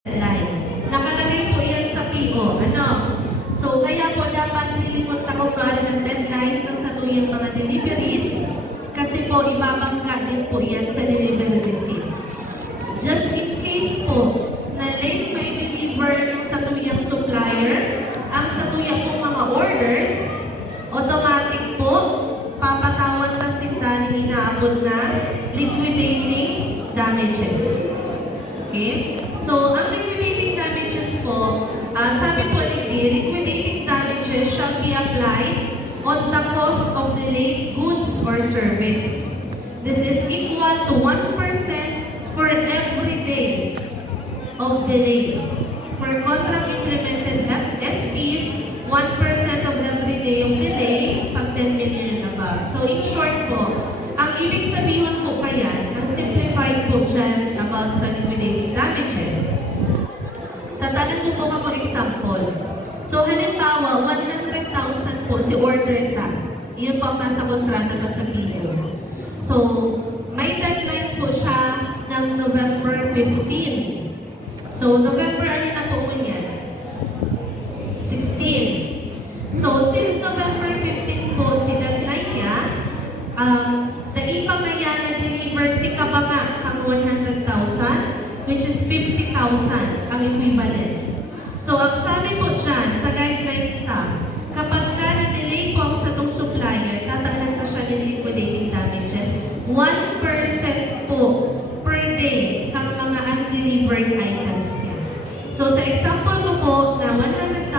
deadline. Nakalagay po yan sa PO. Ano? So, kaya po dapat nilimot ako pala ng deadline ng saluyang mga deliveries kasi po ibabangka din po yan sa delivery receipt. Just in case po na late may deliver ng saluyang supplier, ang saluyang po mga orders, automatic po, papatawad na sinta ng inaabot na liquidating damages. Okay? So, ang liquidating damages po, sabi po ni liquidating damages shall be applied on the cost of delayed goods or service. This is equal to 1% for every day of delay. For contract implemented SPs, 1% of every day of delay, pag 10 million and above. So, in short po, ang ibig sabihin po kaya, ang simplified po dyan about sa liquidating damages, tatanong po ako example. So, halimbawa, 100,000 po si order ta. Iyon po ang nasa kontrata ka sa PO. So, may deadline po siya ng November 15. So, November, ano na po mo niyan? 16. So, since November 15 po si deadline niya, naipang na yan na-deliver si kabanga ang 100,000, which is 50,000 ang equivalent. So, ang sabi po dyan, sa guidelines staff, kapag ka na-delay po ang sa itong supplier, tataanan na siya ng liquidating damages. 1% po per day ang mga undelivered items niya. So, sa example ko po, na 100,000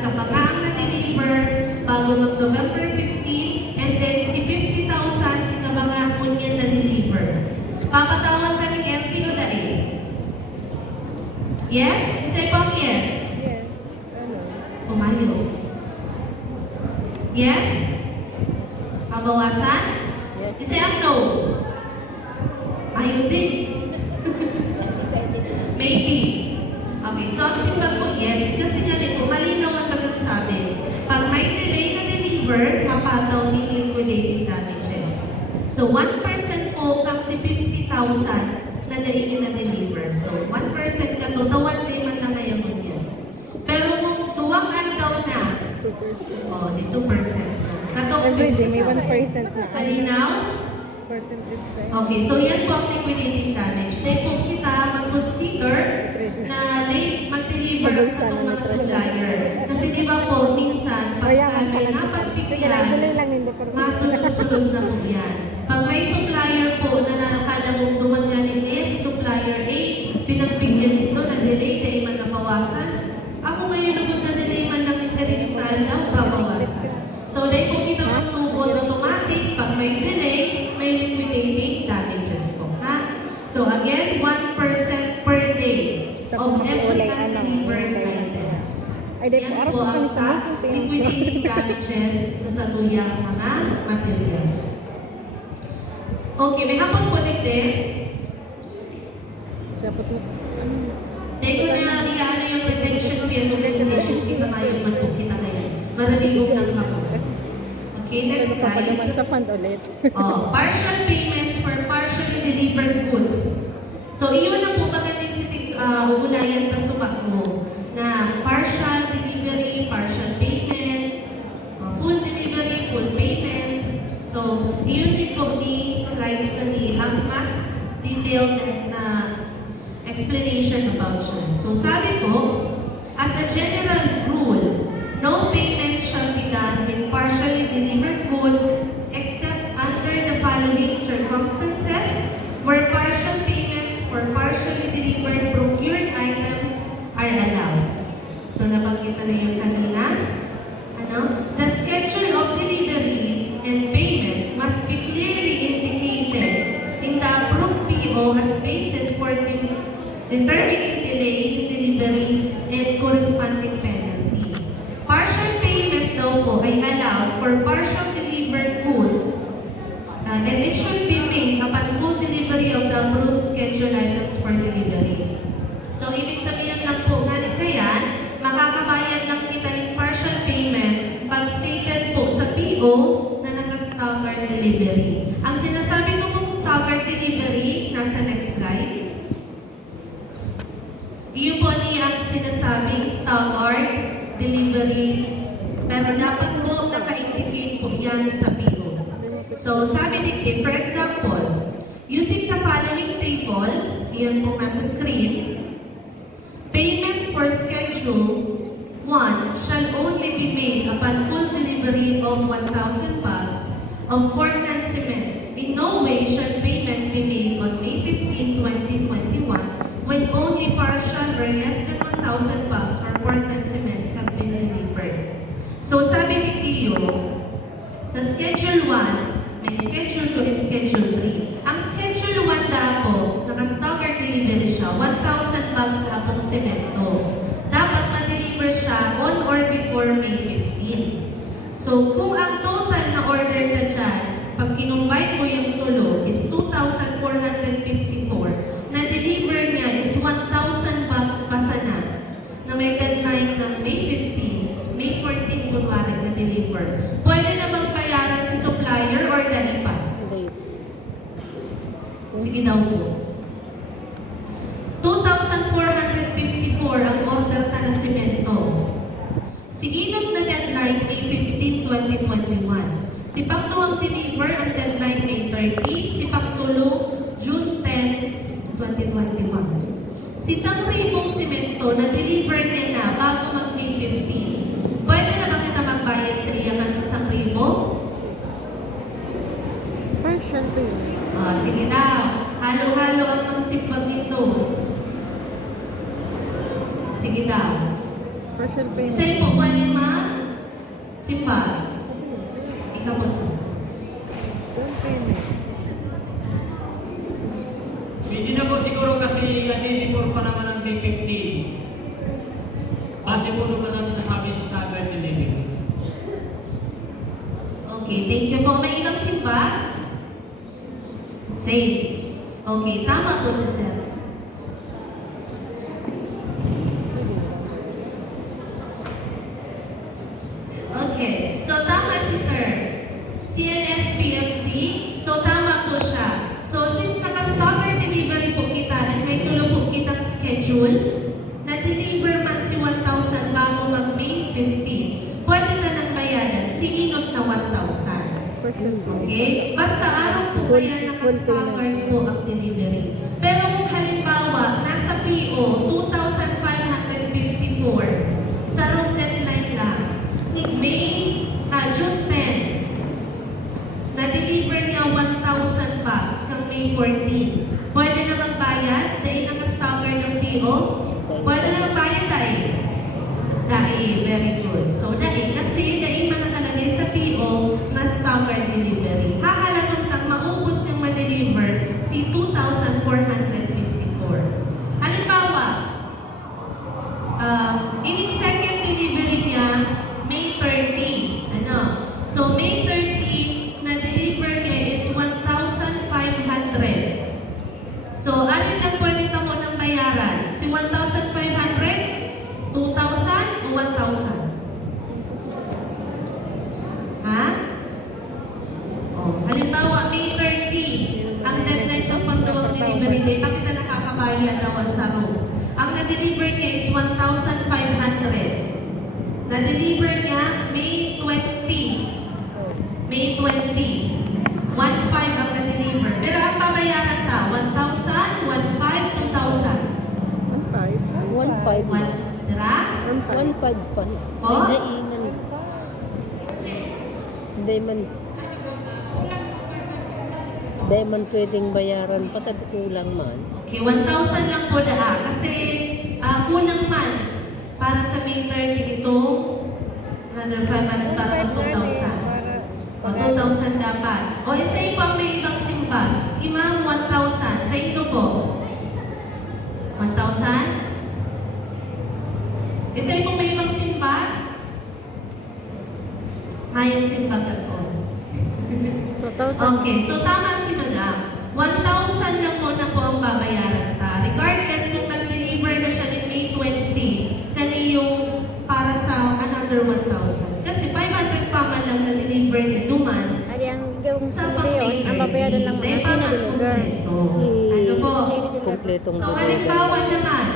kapag ang na-deliver bago mag-November 15, and then si 50,000 si kabanga po niya na-deliver. Papatawag ka ng LTO na eh. Yes? Say po yes. Yes. Pumayo. Yes? Pabawasan? Yes. Say ang no. Ayaw din. Maybe. Okay, so ang simba po yes, kasi nga po, malinaw ang pagkaksabi. Pag may delay na deliver, mapataw ni liquidating damages. So 1% po kang si 50,000 na delay na deliver. So 1% ka to, tawal din man na ngayon mo yan. Pero kung tuwang daw na, 2%. oh, di 2%. Katong Every day may 1% 50,000. na. Malinaw? Percentage tayo. Okay, so yan po ang liquidating damage. Then kung kita mag-consider na late mag-deliver sa mga supplier. Kasi di ba po, minsan, pag may napagpigyan, masunod-sunod na po yan. Pag may supplier po na nakakala mong dumanganin niya sa supplier A, pinagbigyan ito na delay, dahil man nabawasan. Ako ngayon naman na delay man lang yung kadigital daw, babawasan. So, dahil kung kita mag-tubod automatic, pag may delay, may liquidating damages po. Ha? So, again, 1% per day of every undelivered items. Yan po ang sa liquidating damages sa saluyang mga materials. Okay, may hapon po nito. Dapat mo. Dahil ko na iyaano yung retention fee and organization fee na mayon man po kita ngayon. Maranibog ng hapon. Okay, next slide. Sa fund ulit. Partial payments for partially delivered goods. So, iyon na po bagay si ulayan ta sumakbo na partial delivery, partial payment, full delivery, full payment. So, iyon din po ni slides na ni ang mas detailed na explanation about siya. So, sabi po, as a general rule, no payment shall be done with partially delivered goods except under the following circumstances where partial payments for partially delivered procured items are allowed. So, nabanggit na yung kanina. The schedule of delivery and payment must be clearly indicated in the approved PO as basis for determining delay in delivery and corresponding penalty. Partial payment daw po ay allowed for partial delivered goods and it should be made upon full delivery of the approved scheduled items for delivery. So, ibig sabihin lang po nga kaya, makakabayad lang kita ng partial payment pag stated po sa PO na naka-staggered delivery. Ang sinasabi ko pong staggered delivery, nasa next slide, yung Yun po niya ang sinasabing staggered delivery. Pero dapat po naka-indicate po yan sa PO. So, sabi dito, for example, using the following table, yan po nasa screen, payment for schedule 1 shall only be made upon full delivery of 1,000 bags of Portland cement. In no way shall payment be made on May 15, 2021 when only partial or less than 1,000 bags or Portland cements have been delivered. So sabi ni Tio, sa Schedule 1, may Schedule 2 and Schedule 3. Ang Schedule 1 na po, naka-staggered delivery siya, 1,000 bags na pong semento. Dapat ma-deliver siya on or before May 15. So kung ang total na order na dyan, pag kinumbine mo yung tulo is 2,454, na-deliver niya is 1,000 bags pa sana na may deadline ng May 15, May 14 kunwari na deliver. Pwede na bang bayaran sa supplier or dali pa? Sige daw po. 2,454 ang order na na semento. Si Inot na deadline May 15, 2021. Si Pangto ang deliver ang deadline May 30. Si Pangtulo June 10, 2021. Si Sangribong semento na deliver niya na bago mag May 15. Pwede na ba kita magbayad sa iyakan sa Sangribong? Partial payment. Sige daw. Halo-halo ang mga simbag nito. Sige daw. Partial payment. Isa po ba ni Ma? Simbag. Ikaw po sa. Down payment. Hindi na po siguro kasi before pa naman ang May 15. Base po naman na sinasabi sa staggered delivery. Okay, thank you po. May ibang simbag? Say. Okay, tama po si Sir. Okay, so tama si Sir. CNSPMC, so tama po siya. So since naka-staggered delivery po kita at may tulo po kitang schedule, na-deliver man si 1,000 bago mag-May 15, pwede na nang bayaran si Inot na 1,000. Partial payment. Okay? Basta araw po kaya naka-staggered po ang delivery. Pero kung halimbawa, nasa PO, 2,554, sa room deadline lang, June 10, na-deliver niya 1,000 bags kang May 14. Pwede na magbayad dahil naka-staggered ng PO? Pwede na magbayad dahil? Dahil, very good. So dahil, kasi dahil man nakalagay sa PO na staggered delivery. Hahalagang tang maubos yung ma-deliver si 2,454. Halimbawa, ining second delivery niya, May 30. Ano? So May 30, na-deliver niya is 1,500. So, arin lang pwede ka mo ng bayaran. Si 1,500, 2,000 o 1,000? Ha? Halimbawa, May 30, ang deadline ng pangdawang delivery day, bakit na nakakabayad daw sa room? Ang na-deliver niya is 1,500. Na-deliver niya May 20. May 20. 1,500 ang na-deliver. Pero ang babayaran ta, 1,000, 1,500, 2,000. 1.5. 1, dira? 1.5 pa. Oh? Hindi man pwedeng bayaran patad kulang man. Okay, 1,000 lang po daa. Kasi kulang man para sa May 30 ito, another 500 para po 2,000. O 2,000 dapat. O isa po ang may ibang simbag. Imam 1,000. Sa ito po. 1,000? Isa po may ibang simbag? Mayang simbag ako. 2,000. Okay, so tama si Madam. 1,000 lang po na po ang babayaran ta. Regardless kung nag-deliver na siya ng May 20, kani yung para sa another 1,000. Kasi 500 pa man lang na-deliver niya duman sa pang-pay. Ang babayaran lang Hindi mga pa man sinadeliver. Si... kompleto. Ano po? Kompletong So deliver. halimbawa naman,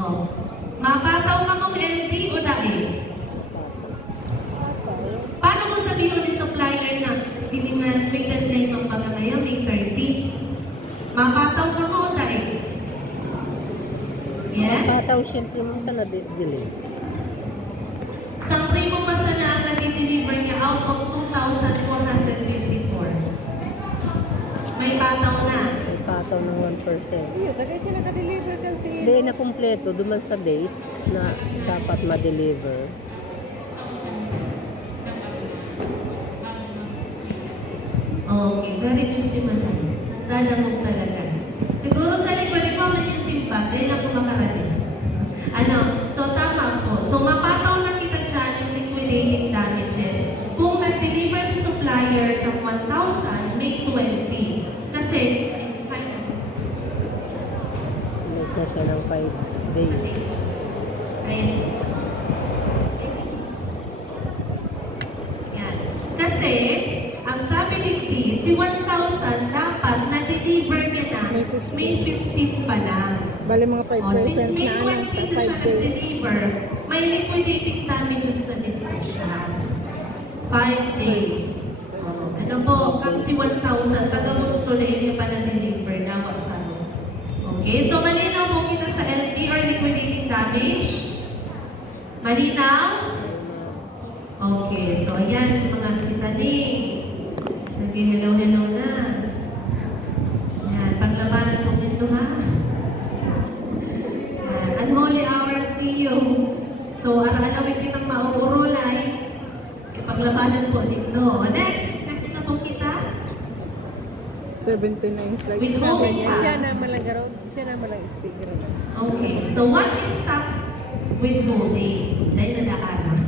Oh. Mapataw ka mong LD o dahil? Paano mo sabihin ni supplier na may deadline ng pagkakaya, may 30? Mapataw ka mo o dahil? Yes? Pataw siyempre mo ka na-delay. Sampay mo ba sa lahat na deliver niya out of 2,454? May pataw na. May pataw ng 1%. Iyo, bagay sila ka-deliver kasi. Hindi na kumpleto, duman sa date na dapat ma-deliver. Okay, very good si Manay. Nagdadamog talaga. Siguro sa likod ko man yung simpag, dahil ako makarating. So tama po. So mapataw na kita dyan yung liquidating damages. Kung nag-deliver sa supplier ng 1,000, may 20. Kasi, Late na siya ng 5 days. ayan. Yan. Kasi, ang sabi ni T, si 1,000 dapat na-deliver niya na May 15 pa lang. Bali mga 5% O, since May na 20 na siya 5 days. nag-deliver, may liquidating damages na din po siya. 5 days. Ano po, kang si 1,000, taga-gusto na niya pa na-deliver na sa Okay, so malinaw po kita sa LD or liquidating damage? Malinaw? Okay, so ayan, sa mga sitaning. Nag-hello-hello na. Ayan, paglabanan po nito ha. Ayan, unholy hours niyo. So, ara-alawin kitang mauurulay. Paglabanan po nito. Next na po kita. 79 slides. Withholding tax. Siya naman lang garo. Siya naman lang speaker. Okay, so what is tax withholding? Dahil nadaanan.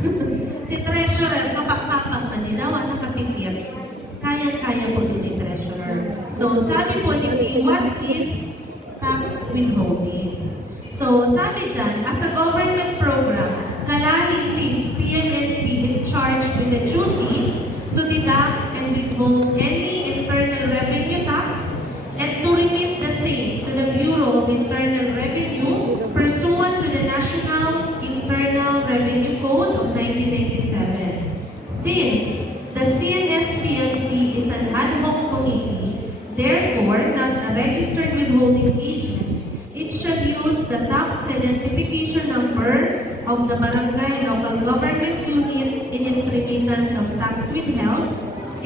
Si treasurer, kapag-kapag Manila, wala kapipir. Kaya-kaya po din ni treasurer. So, sabi po ni what is tax withholding? So, sabi dyan, as a government program, Kalahi sees PMNP is charged with the duty to deduct and withhold any internal revenue tax and to remit the same to the Bureau of Internal Revenue pursuant to the National Internal Revenue Code of 1997. Since the CNSPMC is an ad hoc committee, therefore not a registered withholding agent, it shall use the tax identification number of the barangay local government unit in its remittance of tax withheld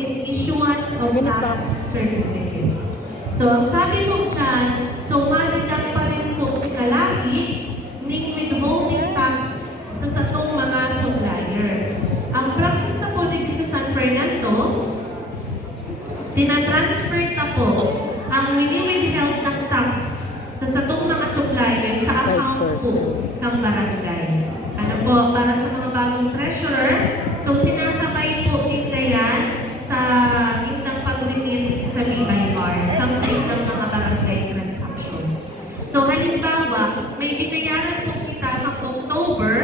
in issuance of tax certificates. So, ang sabi po dyan, so madidak pa rin po si Kalahi ng withholding tax sa satong mga supplier. Ang practice na po dito sa San Fernando, tinatransfer na po ang wini-withheld ng tax sa satong mga supplier sa account po ng barangay. Ano po, para sa mga bagong treasurer, so sinasabay po kita yan sa indang pag-remit sa BIR, sa indang mga barangay transactions. So halimbawa, may binayaran po kita ng October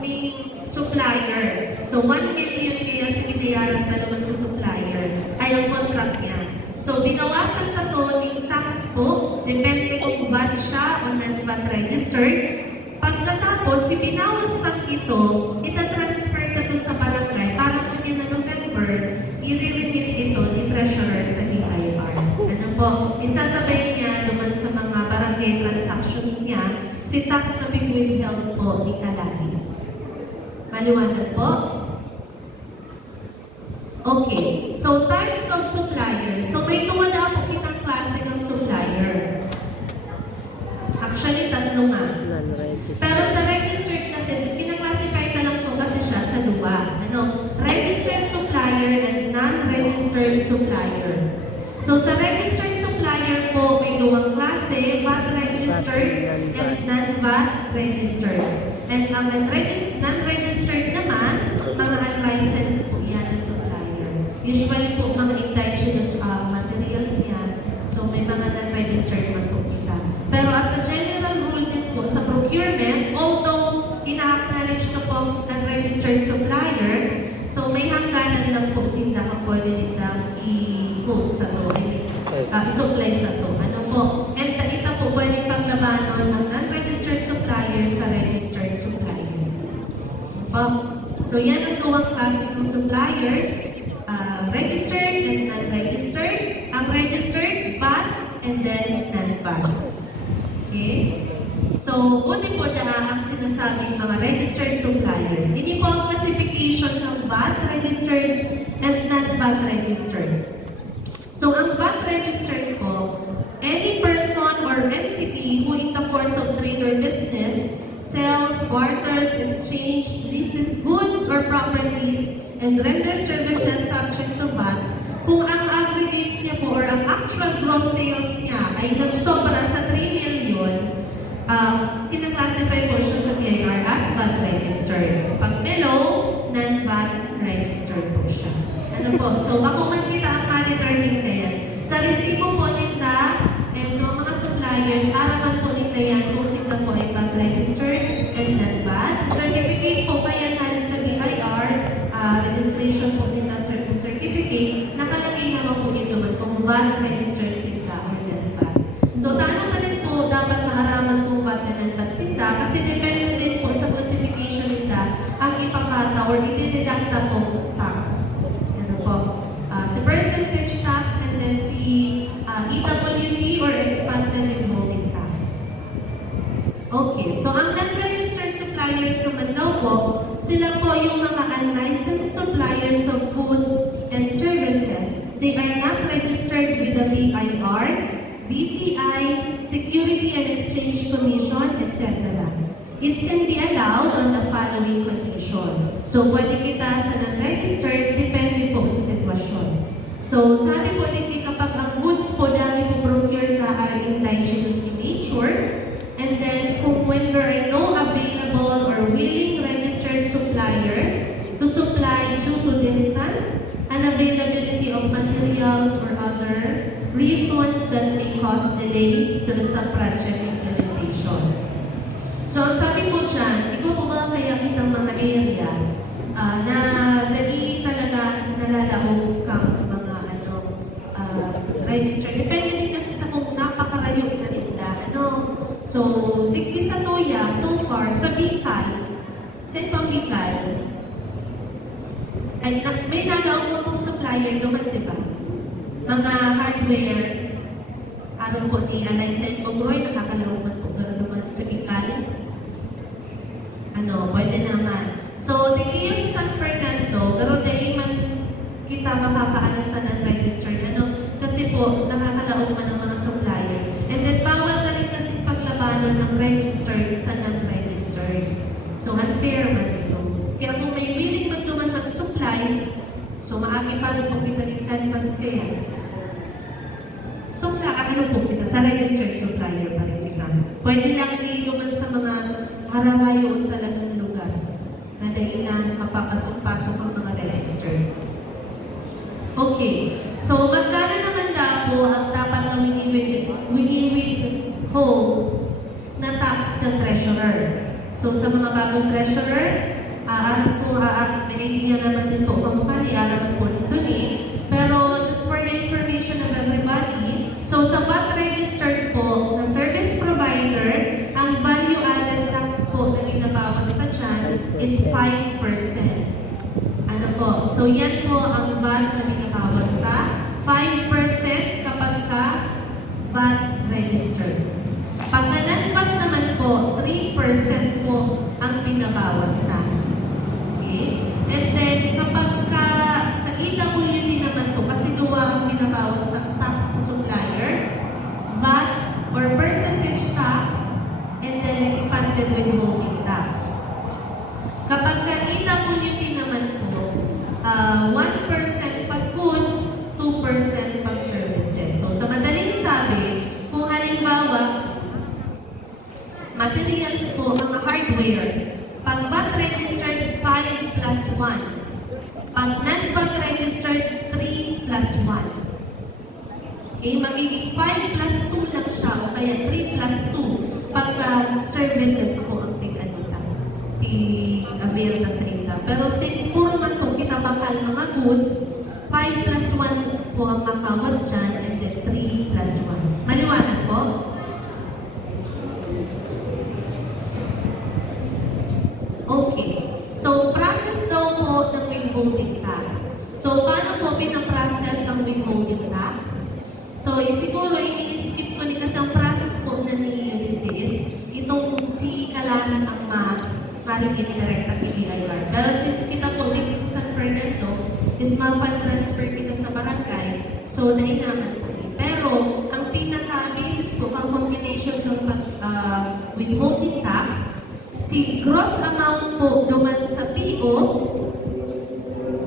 ng supplier. So 1 million kaya si binayaran ka naman sa supplier, ay ang contract niya. So binawasan sa to ng tax po, depende kung VAT siya o non-VAT registered. Pagkatapos, si binawas tang ito, itatransfer na to sa barangay para kung yun na November, i-remit ito ni treasurer sa DIR. Ano po, isasabay niya naman sa mga barangay transactions niya, si tax na withheld po ni Kalahi. Maliwanag po? Okay, so types of suppliers. So may tumada po kitang klase ng supplier. Actually, tatlo nga. Non-registered. Pero sa registered kasi, pinaklasify na lang po kasi siya sa dua. Registered supplier and non-registered supplier. So sa registered supplier po, may duwang klase, VAT registered and non-VAT registered. And ang non-registered naman, mga unlicensed po yan na supplier. Usually po, mga indigenous materials yan. So may mga non-registered man po kita. Pero as a general rule din po sa procurement, although ina-acknowledge na po ang registered supplier, so may hangganan lang po sila kung pwede nila i-quote sa to, i-supply sa to. Ano po? And ito po pwedeng paglabanon ng non-registered supplier supplier sa registered supplier. So yan ang duwang klase ng suppliers, registered and non-registered. Ang registered, VAT, and then non-VAT. Okay? So, buti po na ang sinasabing mga registered suppliers. Ini po ang classification ng VAT registered and non-VAT registered. So, ang VAT registered po, any person or entity who in the course of trade or business sells, barters, exchange, leases goods or properties, and renders services subject to VAT, kung ang aggregates niya po or ang actual gross sales niya ay nagsobra sa 3 million, kinaklasify po siya sa BIR as VAT registered. Pag below, non-VAT registered po siya. Ano po? So, ako man kita ang monitoring na yan. Sa resibo po nila and mga suppliers, araman po nila yan kung sila po ay VAT registered and non-VAT. Sa certificate po kaya natin sa BIR, registration po nila certificate, nakalagay naman po ito man kung VAT registered sila or non-VAT. So, tanong na rin po, dapat maaraman kung VAT na non-VAT sila kasi depende din po sa classification nila ang ipapata or idididakta po tax. Ano po? Si percentage tax and then si EWT or expanded withholding tax. Okay, so ang non-registered suppliers naman daw po, sila po yung mga unlicensed suppliers of goods and services. They are not registered with the BIR, DTI, Security and Exchange Commission, etc. It can be allowed on the following condition. So, pwede kita sa non-registered, depende po sa sitwasyon. So, sabi po nito kapag ang goods po dahil po procure ka are indigenous in nature, and then kung when there are no available or willing registered suppliers to supply due to distance, unavailability of materials or other reasons that may cause delay to the sub-project implementation. So, ang sabi po dyan, ikaw po ba kaya kitang mga area na dali talaga nalalahog kang mga registered. Depende din kasi sa kung napakalayo na nila. So, digdi sa Toya, so far, sa Bicol, sa ibang Bicol, ay may nagaong mo pong supplier naman, di ba? Mga hardware, araw po ni Alay sa Roy, nakakalawang po gano'n naman sa Bicol. Pwede naman. So, digdi yung sa San Fernando, pero dahil man kita makakaano sa non-registered, kasi po, nakakalaong man ng mga supplier. And then, bawal na rin kasi paglabanan ng registered sa non-registered. So, unfair man ito. Kaya kung may willing man naman mag-supply, so maagi pa rin po kita rin canvas kaya. So, ano po kita? Sa registered supplier pa rin kita. Pwede lang dito man sa mga haralayoon talagang lugar na dahil na makapapasok-pasok ang mga registered. Okay. So, magkano naman daw po ang dapat na withhold na tax ng treasurer? So, sa mga bagong treasurer, may idea naman din po kung paano alam po nito Pero, just for the information of everybody, so sa VAT registered po na service provider, ang value-added tax po na binabawas na dyan is 5%. So, yan po ang VAT na binabawas ka. 5% kapag ka VAT registered. Pag non-VAT naman po, 3% po ang binabawas na. Okay? And then, kapag ka sa EWD naman po, kasi luwa ang binabawas na tax sa supplier, VAT or percentage tax, and then expanded withholding tax. Kapag ka EWD naman po, 1% pag goods, 2% pag services. So, sa madaling sabi, kung halimbawa, materials po, mga hardware, pag VAT registered, 5 plus 1. Pag non-VAT registered, 3 plus 1. Okay, magiging 5 plus 2 lang siya, o kaya 3 plus 2 pag services po ang i-avail na sa ita. Pero since puro man po kinabakal mga goods, 5 plus 1 po ang makawad dyan, and then 3 plus 1. Maliwanag po? po ng withholding tax. So, paano po pinaprocess ang withholding tax? So, siguro ini-skip ko ni kasi ang process po na ni itong si kailangan ang marigit direct at PBIR. Pero since kita po dito sa San Fernando, is transfer kita sa barangay, so naingaman po. Pero, ang pinaka-basis po, ang combination ng withholding tax, si gross amount po naman sa PO,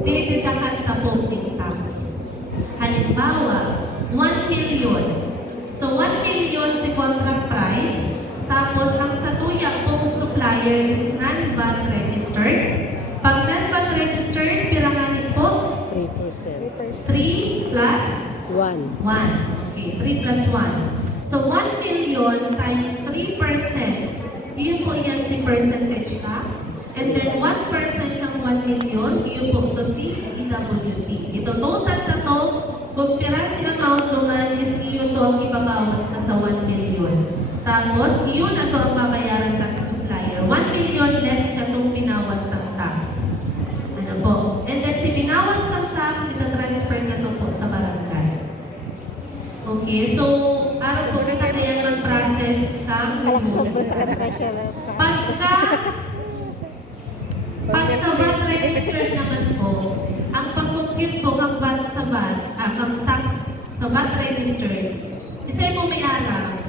dededakan na po ng tax. Halimbawa, 1 million. So, 1 million si contract price, tapos ang sa tuya pong supplier is non-VAT registered. Pag non-VAT registered, piranganin po? 3%. 3 plus 1. 1. Okay, 3 plus 1. So, 1 million times 3%, yun po yan si percentage tax. And then 1% ng 1 million, yun po ito si EWT. Ito total na to, kumpira si amount naman is yun to ang ibabawas na sa 1 million. Tapos, yun na to ang babayaran ng supplier. 1 million less ka itong pinawas ng tax. Ano po? And then si pinawas ng tax, ita-transfer na to po sa barangay. Okay, so, araw po rin na yan mag-process sa pagka VAT registered naman po, ang pag-compute po ng VAT sa VAT, ang tax sa VAT registered, isa mo may araw,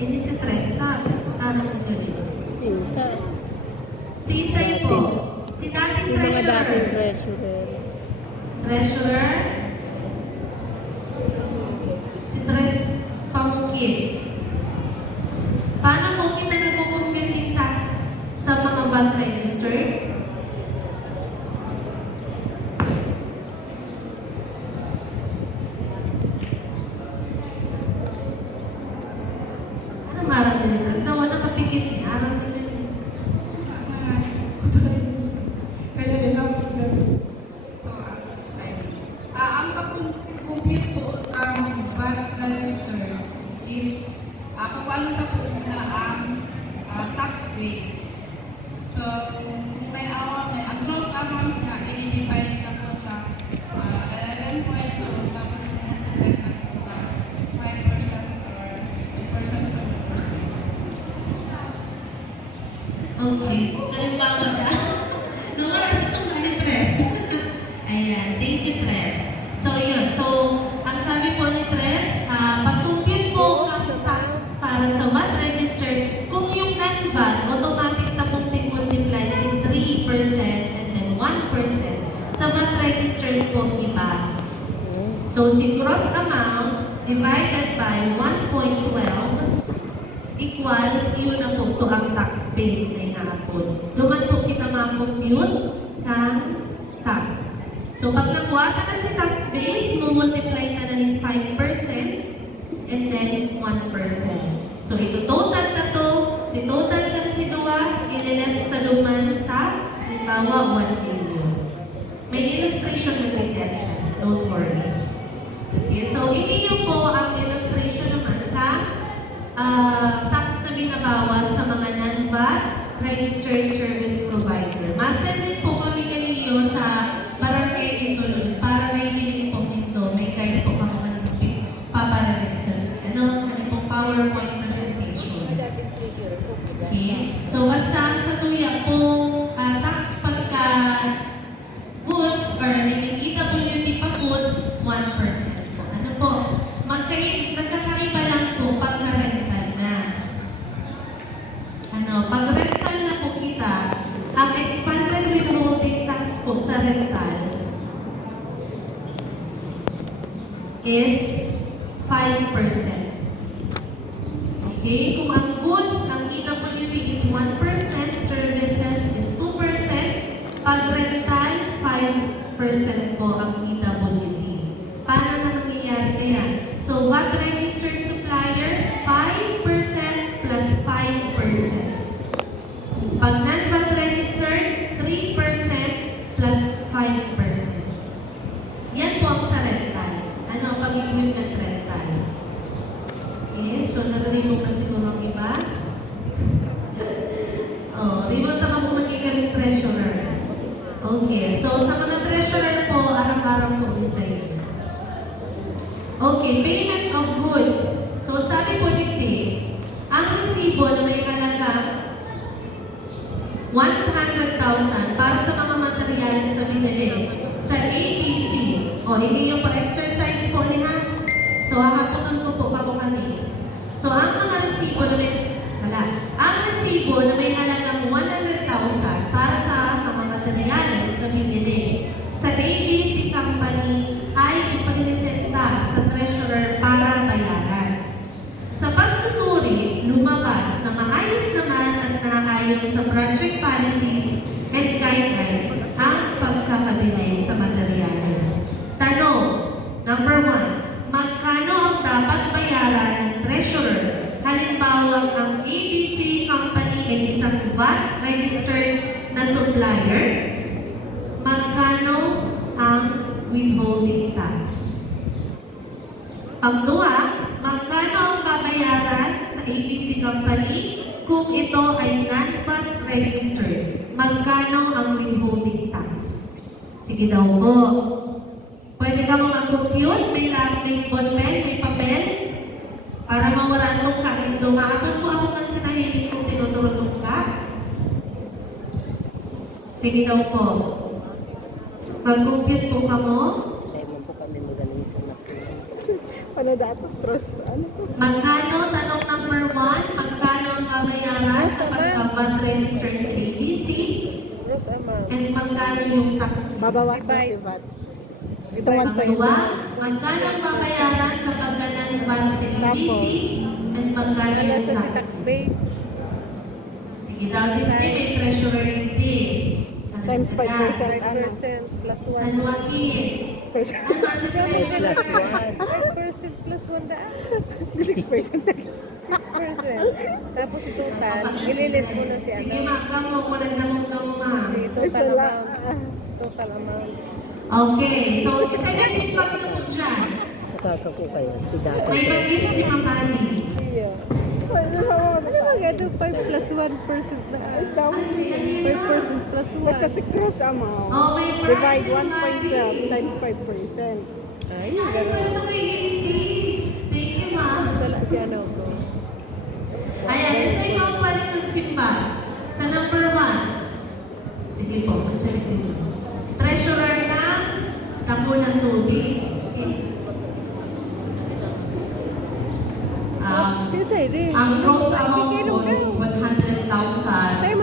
hindi si Tresta, ano mo yun? Pinta. Si Isay po, si dating Sino nga dating treasurer. treasurer? Treasurer, si Tres Pamukit. Paano po kita nag-compute ng tax sa mga VAT registered? Ano marang din ito? So, wala kapikit niya. Arang din ito. Ang pag-compute po ang VAT register is kung ano na po na ang tax base. So, ang gross amount na i-divide na po sa 11.2 tapos i-multiply na po sa 5% or 2% or 2%. Okay. Halimbawa na. Nawaras itong ni Tres. Ayan. Thank you, Tres. So, yun. So, ang sabi po ni Tres, pag-compute po ang tax para sa VAT registered, kung yung non-VAT, automatic na pong multiply si 3% and then 1%. Sa VAT registered po, iba. So, si gross amount divided by 1.12 equals, yun na po ito ang tax base na inaapon. Duman po kita ma-compute kang tax. So, pag nakuha ka na si tax base, multiply ka na ng 5% and then 1%. So, ito total na to. Si total lang si Dua, ililes ka duman sa, halimbawa, 1 million. May illustration na tigyan siya. Don't worry. Okay, so, ininyo po ang illustration naman ka tax na binabawas sa mga non-VAT registered service provider. Masend din po kami kanino sa Barangay Ginulun para naibiling po nito. May kayo po kami manipin paparadiscuss. Ano pong PowerPoint presentation. Okay? So, basta sa tuya pong tax pagka goods or EWT pa goods, 1% po. Ano po? Nagkakaiba lang po pagka-rental na. Pag rental na po kita, ang expanded withholding tax po sa rental is 5%. Okay? Kung ang goods, ang EWT is 1%, services is 2%, pag rental, 5% po ang EWT. Paano na mangyayari kaya? So, what registered supplier? 5% plus 5%. Pag non-VAT registered, 3% plus 5%. Yan po ang sa rental. Ano ang pag-equipment rental? Okay, so narinig mo ba siguro ang iba? Remote ako kung magiging treasurer. Okay, so sa mga treasurer po, araw-araw po ulit tayo. Okay, payment of goods. So sabi po dito, ang resibo na may halaga 100,000 para sa mga materyales na binili sa ABC. O, hindi yung pa-exercise po niya. So, hahapunan ko po kamo kami. So, ang mga resibo na may, ang resibo na may halagang 100,000 para sa mga materyales na binili sa ABC Company ay ipanilisenta sa treasurer para bayaran. Sa pagsusuri, lumabas na maayos naman at naayon sa project policies and guidelines ang pagkakabili sa materyales. Tanong, number 1, magkano ang dapat bayaran ng treasurer? Halimbawa, ang ABC Company ay isang VAT registered na supplier. Magkano ang withholding tax? Pangalawa, magkano ang babayaran sa ABC Company kung ito ay non-VAT registered? Magkano ang withholding tax? Sige daw po. Pwede ka mo mag-compute? May ballpen, may papel? Para mawala itong kain dumaapon po ako man sa nahiling kong tinutulog ka. Sige daw po. Mag-compute po ka mo. Tayo mo po kami magaling na po. Ano dato? Cross, ano po? Magkano, tanong number 1, magkano ang babayaran kapag VAT registered sa ABC? Gross amount. And magkano yung tax? Babawas na si VAT. Ito Pangalawa, magkano ang babayaran kapag non-VAT sa ABC? And magkano Wala yung sa si tax? tax base. Sige daw, hindi. May treasurer hindi. Times 5% ano? 5% plus 1. San Joaquin. Ang nasa treasurer. Plus 1. 5% plus 1 daan. 6%. 6%. Tapos total, ililis mo na si ano. Sige ma, kamo, walang damong-damo ma. Si total amount. Total amount. Okay, so isa na simbang na po dyan. Nakakapo kayo. Si Dato. May pag-ibig si Mamani. Siya. Ano nga ito? 5 plus 1% na. Ay, dami. 5% plus 1. Basta si cross amount. Oh, may price Divide si Mamani. 1.12 times 5%. Ay, Ay, ganun. wala ito kay Casey. Thank you, ma. Sala si ano ko. Ayan, isa ikaw pala magsimba. Sa number 1. Sige po, mag-check din. Treasurer na Tapunan Tubig. Pinsa rin. Ang gross amount po is 100,000.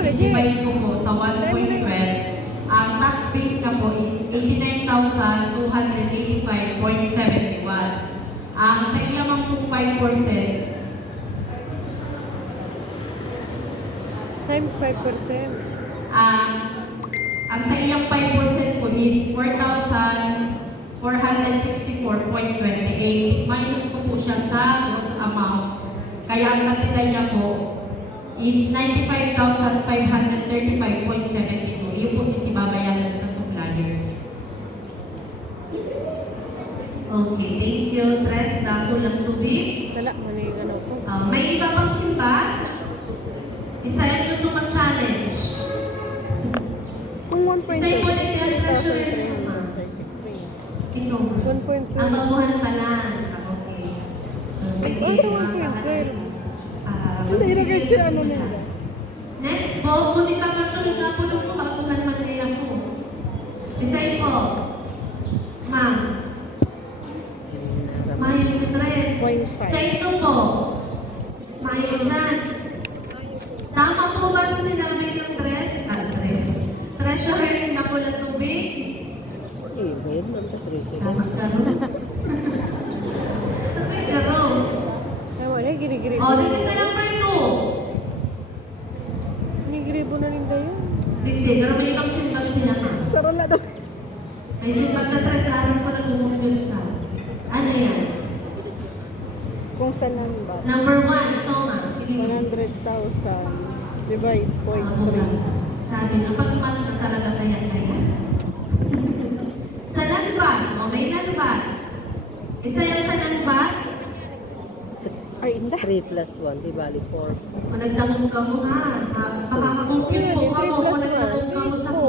I-divide ko po sa 1.12. Ang tax base na po is 89,285.71. Ang sa iya man po 5%, Times 5%. ang sa iyang 5% po is 4,464.28. Minus ko po siya sa gross amount. Kaya ang kantidad niya po is 95,535.72. Iyon po is ibabayaran sa supplier. Okay, thank you. Tres, Tapunan Tubig. Sala, ano yung ano ko. May iba pang simba? Isa yung gusto mag-challenge. Kung 1.12, Isa yung ulit yung treasurer mo, ma. 6,333. Tingnan mo. 1.2. Ang baguhan pa lang. Okay. So, sige. Ano, mga 1.12? kapatid. Hindi, ilagay siya ano nila. Next po, ngunit ang kasunod na po nung baguhan man kaya po. Isay po. Ma'am. Mayo sa tres. 0.5. Sa ito po. Mayo dyan. Tama po ba sa sinabi ng tres? Tres. Treasurer ng Tapunan Tubig? Eh, ngayon naman ito. Tracy. Tama ka ro. Okay, garo. Ay, wala, giri-giri. O, dito sa number 2. Giri-giribo na rin tayo. Dito, pero may ibang simbal sila na. Sarala daw. May simbal na tres sa araw ko nag-umumpil ka. Ano yan? Kung saan ba? Number 1, ito ma'am. Sige. 100,000 divide Ako na. 0.3. Sabi na, pag-mat na talaga kaya-kaya. Sa nanbat, o may nanbat. Isa yan sa nanbat. Ay, hindi. 3 plus 1, di bali 4. Kung nagtanong ka mo ha, baka makumpute po ka mo kung nagtanong ka mo sa ko.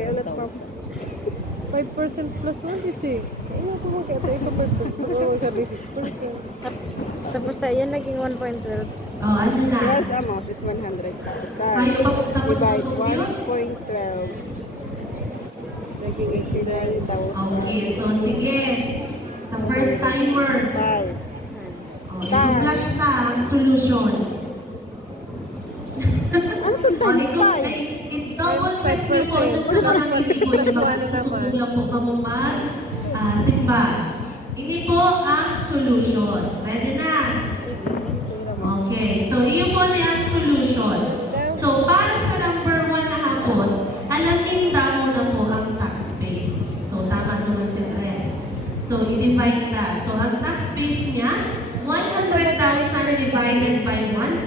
Kaya ulit pa. 5% plus 1 is eh. Kaya nga po kaya tayo sa 5%. Oo, sabi 6%. Tapos yan naging 1.12. Oh, ano na? Gross amount is 100,000. Tayo pa po tapos Divide mag-compute? 1.12. Naging 89,000. Okay, so sige. The first timer. 5. Oh, i-flash na ang solution. Ano itong Oh, times 5? i-double check niyo po dyan sa mga kitipon niyo. Baka nasusunod lang po ka mo simba. Ini po ang solution. Ready na? Okay, so iyon po na ang solution. So para sa number 1 na hapon, alamin daw na po ang tax base. So tama doon si Tres. So i-divide ka. So ang tax base niya, 100,000 divided by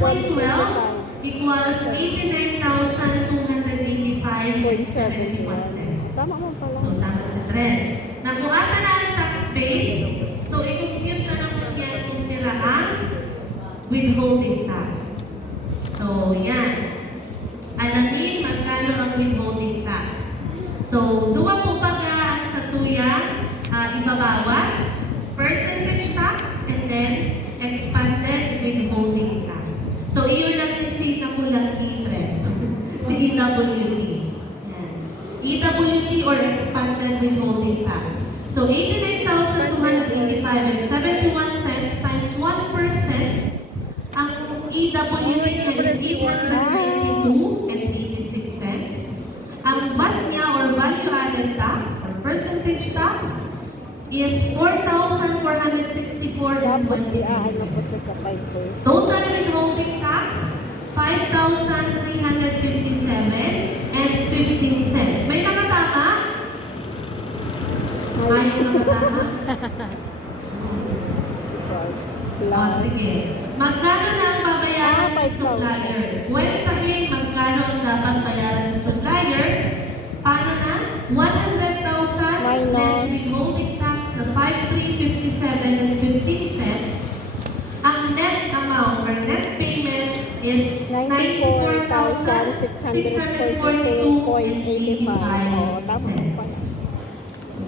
1.12 equals 89,285.71 cents. Tama mo pala. So, tama sa tres. Nakuha na ang tax base. So, i-compute na naman yan kung nila ang withholding tax. So, yan. Alamin magkano ang withholding tax. So, duwa po ba ang sa tuya ibabawas? Percentage tax and then expanded withholding tax. So, iyon lang si nakulang interest. Si EWT. Yan. EWT or expanded withholding tax. So, 89,285.71 cents times 1%. Ang EWT niya is 892.86 cents. Ang VAT niya or value-added tax or percentage tax is 4,464.23 Tapos iaano po cents. ito sa 5%. Total withholding tax, 5,357.15 cents. May nakatama? May nakatama? Oh, sige. Magkano na ang babayaran ng supplier? Kwentahin magkano ang dapat bayaran sa supplier. Paano na? 100,000 less withholding tax na 5,357.15 cents. Ang net amount or net payment is 94,642.85 cents.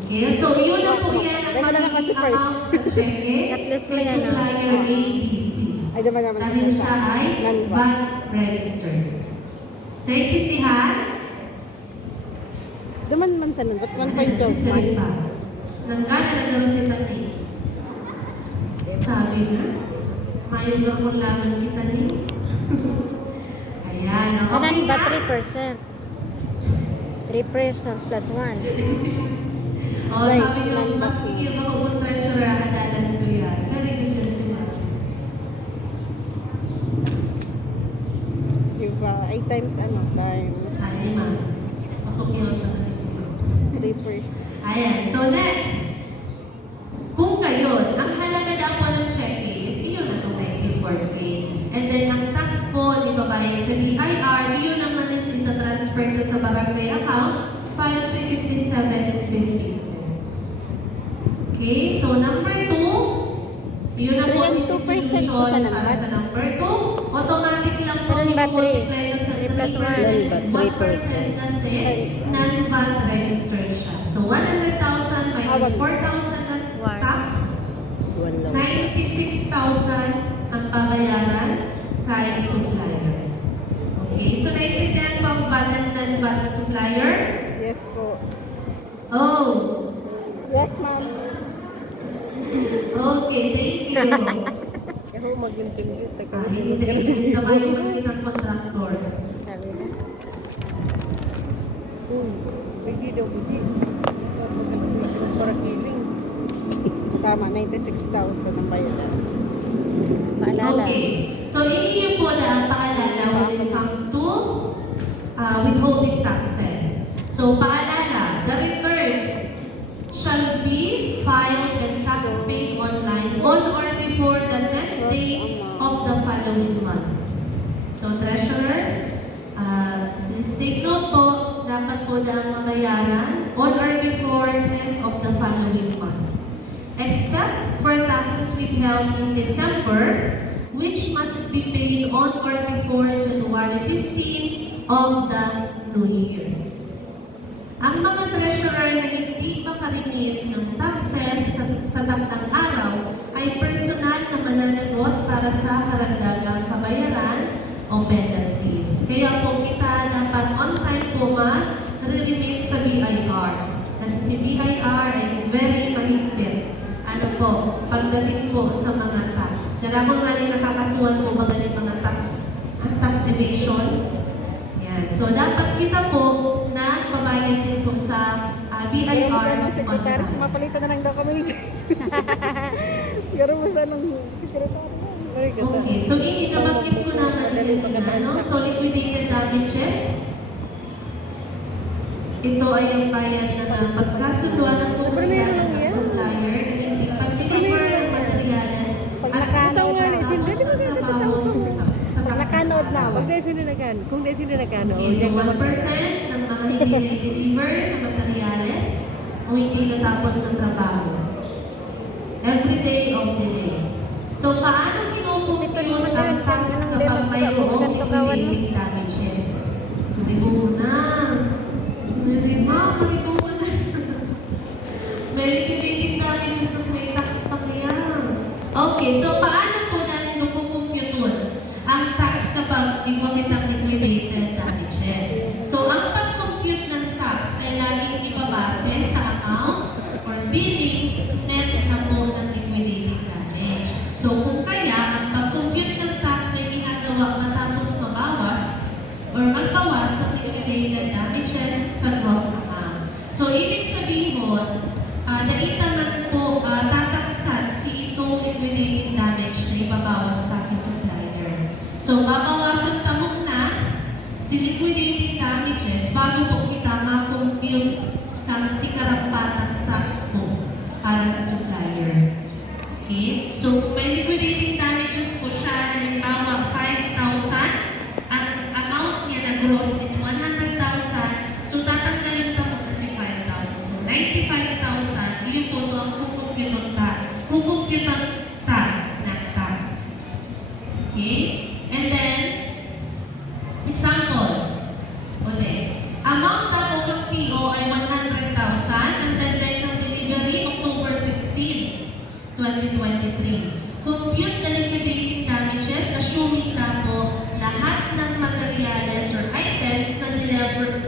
Okay, so yun na po yan ang Teka lang naman si magiging amount sa cheque At least kay may ano. supplier ABC. Ay, diba naman Dahil siya ay non-VAT. VAT registered. Naiintindihan? Daman man sa nun, ba't Si 1.12 Siripa. man? Nanggana nagkaroon si Tati. Sabi na, mayroon ba kung laman kita ni? Ayan, Ano okay ba na? 3%? 3% plus 1. O, sabi nyo, mas bigyan ako kung treasurer, akadalan ko yan. Very good dyan sila. Yung 8 times ano? Times Ay, ma'am. Makopiyot na rin. 3%. Ayan, so next. Kung gayon, ang halaga daw po ng cheque is iyon na itong 94K. And then, ang tax po ni babae sa BIR, iyon naman is ita-transfer ko sa barangay account, 5,357.15 cents. Okay, so number 2, iyon na po ang 2% solution po sa para number. sa number 2. Automatic lang po Saan ba i-multiply na sa 3 plus 3%. 1? 1% kasi non-VAT registered siya. So, 100,000 minus 4,000 na One. tax, 1 lang. 96,000 ang babayaran kay supplier. Okay, so naiintindihan po ang VAT and non-VAT na supplier? Yes po. Oh, Yes, ma'am. okay, thank you. Kaya ho mag-impingit. Hindi naman yung mga ng contractors. Sabi na. Pwede daw po, G. Magandang para kiling. Tama, 96,000 ang bayaran. Paalala. Okay. So, iyon po na ang paalala when it comes to withholding taxes. So, paalala, the returns shall be filed and tax paid online on or before the 10th day of the following month. So, treasurers, please take note po, dapat po na ang mamayaran on or before 10th of the following month. Except for taxes withheld in December, which must be paid on or before January 15 of the new year. Ang mga treasurer na hindi makarimit ng taxes sa takdang araw ay personal na mananagot para sa karagdagang kabayaran o penalties. Kaya po kita dapat on time po ma-remit sa BIR. Kasi si BIR ay very mahigpit. Ano po, pagdating po sa mga tax. Kaya po nga rin nakakasuhan po ba galing mga tax evasion? Yan. So, dapat kita po na babayad din po sa BIR. Isa ng sekretary, mapalitan na lang daw kami ni Jay. Pero sa ng sekretary. Very good. Okay, so nabanggit ko na kanina, no? So, liquidated damages. Ito ay ang bayad na pagkasunduan ng komunidad at ng supplier na hindi pag-deliver ng materials at pagkatapos ng trabaho sa Nakanood na. Kung di sininagan, Okay, so 1% ng mga hindi na-deliver na materyales o hindi natapos ng trabaho. Every day of the day. So, paano kinukumpute ang tax kapag mayroong liquidating damages? Hindi mo na. Hindi mo, hindi mo na. May liquidating damages tapos may tax pa kaya. Okay, so paano po natin kukumpute ang tax kapag iwakit ang liquidated damages? So, ang pag-compute ng tax ay laging ipabase sa amount or billing net na po ng liquidated damage. So, kung kaya, ang pag-compute ng tax ay ginagawa matapos mabawas or magbawas sa liquidated damages sa gross amount. So, ibig sabihin mo, naitaman po tataksan si itong liquidating damage na ipabawas tayo supplier. So, babawasan tamok na si liquidating damages bago po kita ma-compute kang si karapatang tax po para sa supplier. Okay? So, kung may liquidating damages po siya, halimbawa 5,000, ang amount niya na gross is 100,000, so tatanggalin tamok na si 5,000. So, 95,000, yun po ito ang kukumputan ng tax. Okay? And then, example, amount na po ng PO ay 100,000, ang deadline ng delivery, October 16, 2023. Compute the liquidating damages, assuming na po lahat ng materials or items na deliver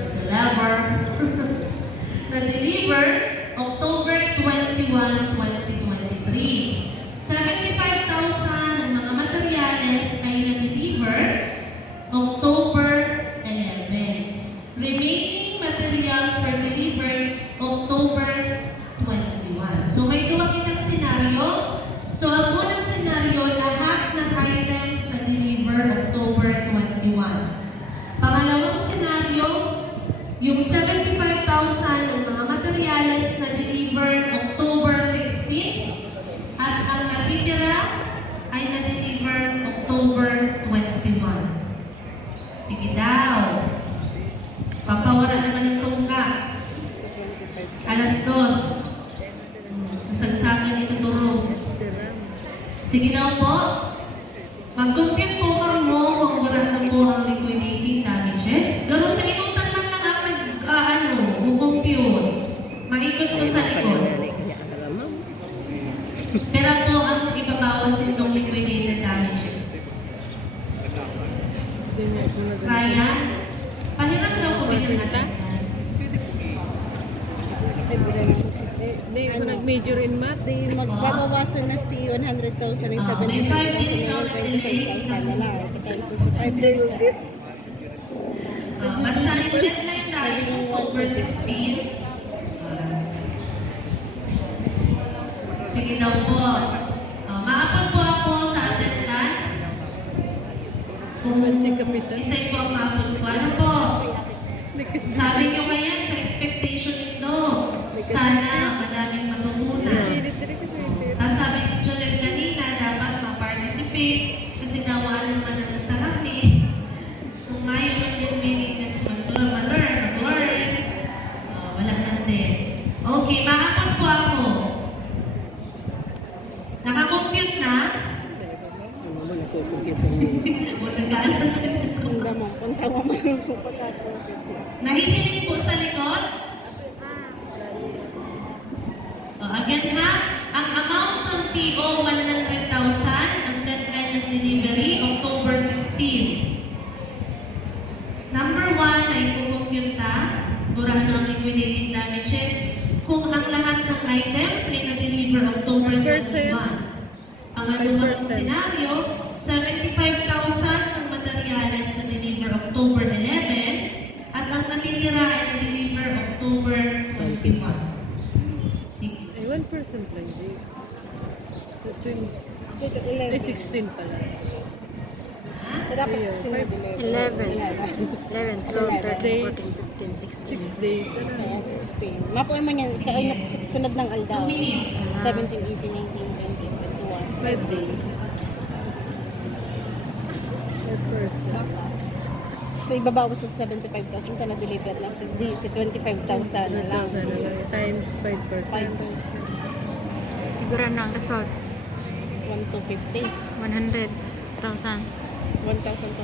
October 21, 2023. 75,000 ng mga materials ay na-deliver October 11. Remaining materials were delivered October 21. So may duwa kitang senaryo. So ang unang senaryo, lahat ng items na deliver October 21. Pangalawang senaryo, yung 75,000 ng mga materials na deliver October 16 at ang natitira ay na-deliver October 21. Sige daw. Papawala naman yung tungka. Alas 2. Kasagsagan ito durog. Sige daw po. Mag-compute po mo kung wala na po ang liquidating damages. Garo sa inutan man lang ang compute. Maikot po sa likod. Pero po ang ibabawas itong liquidated damages. Ryan, pahiram daw ko bilang attendance. nag-major in math. Di magbabawasan na si 100,000 ng 75,000 may 5 days daw na delay. 25,000 na lang. 5 days. Basta yung deadline na is October 16. Sige daw po. Maapon po ako sa attendance. Kung isa po ang maapon ko. Ano po? Sabi nyo kaya sa expectation nito. Sana madaming matutunan. Tapos sabi ni Jonel kanina, dapat ma-participate kasi dawaan naman ang therapy. Kung mayo man din willingness mag-learn, wala man din. Okay, maapon po ako. Nakakompute na? Nahihiling po sa likod? again ha, ang amount ng PO 100,000, ang deadline ng delivery October 16. Number 1 na ikukumpyuta, kung ano ang liquidating damages, kung ang lahat ng items ay na-deliver October 21. Pangalawang senaryo, 75,000 ang materyales na deliver October 11 at ang natitira ay na-deliver October 21. Sige. Ay, 1% lang din. Ay, 16 pala. Dapat 16 na deliver. 11, 12, 13, 14, 15, 16. 6 days. Ano? Ayan, 16. Mapo naman yan, sunod ng 2 aldaw. minutes. 17, 18, 19, 20, 21. 5 days. 5%. So, ibabawas sa 75,000 ka na-deliver lang. Si 25,000 na lang. Times 5%. 5,000. Siguro na ang result. 1 to 50. 100,000. 1,000 pa.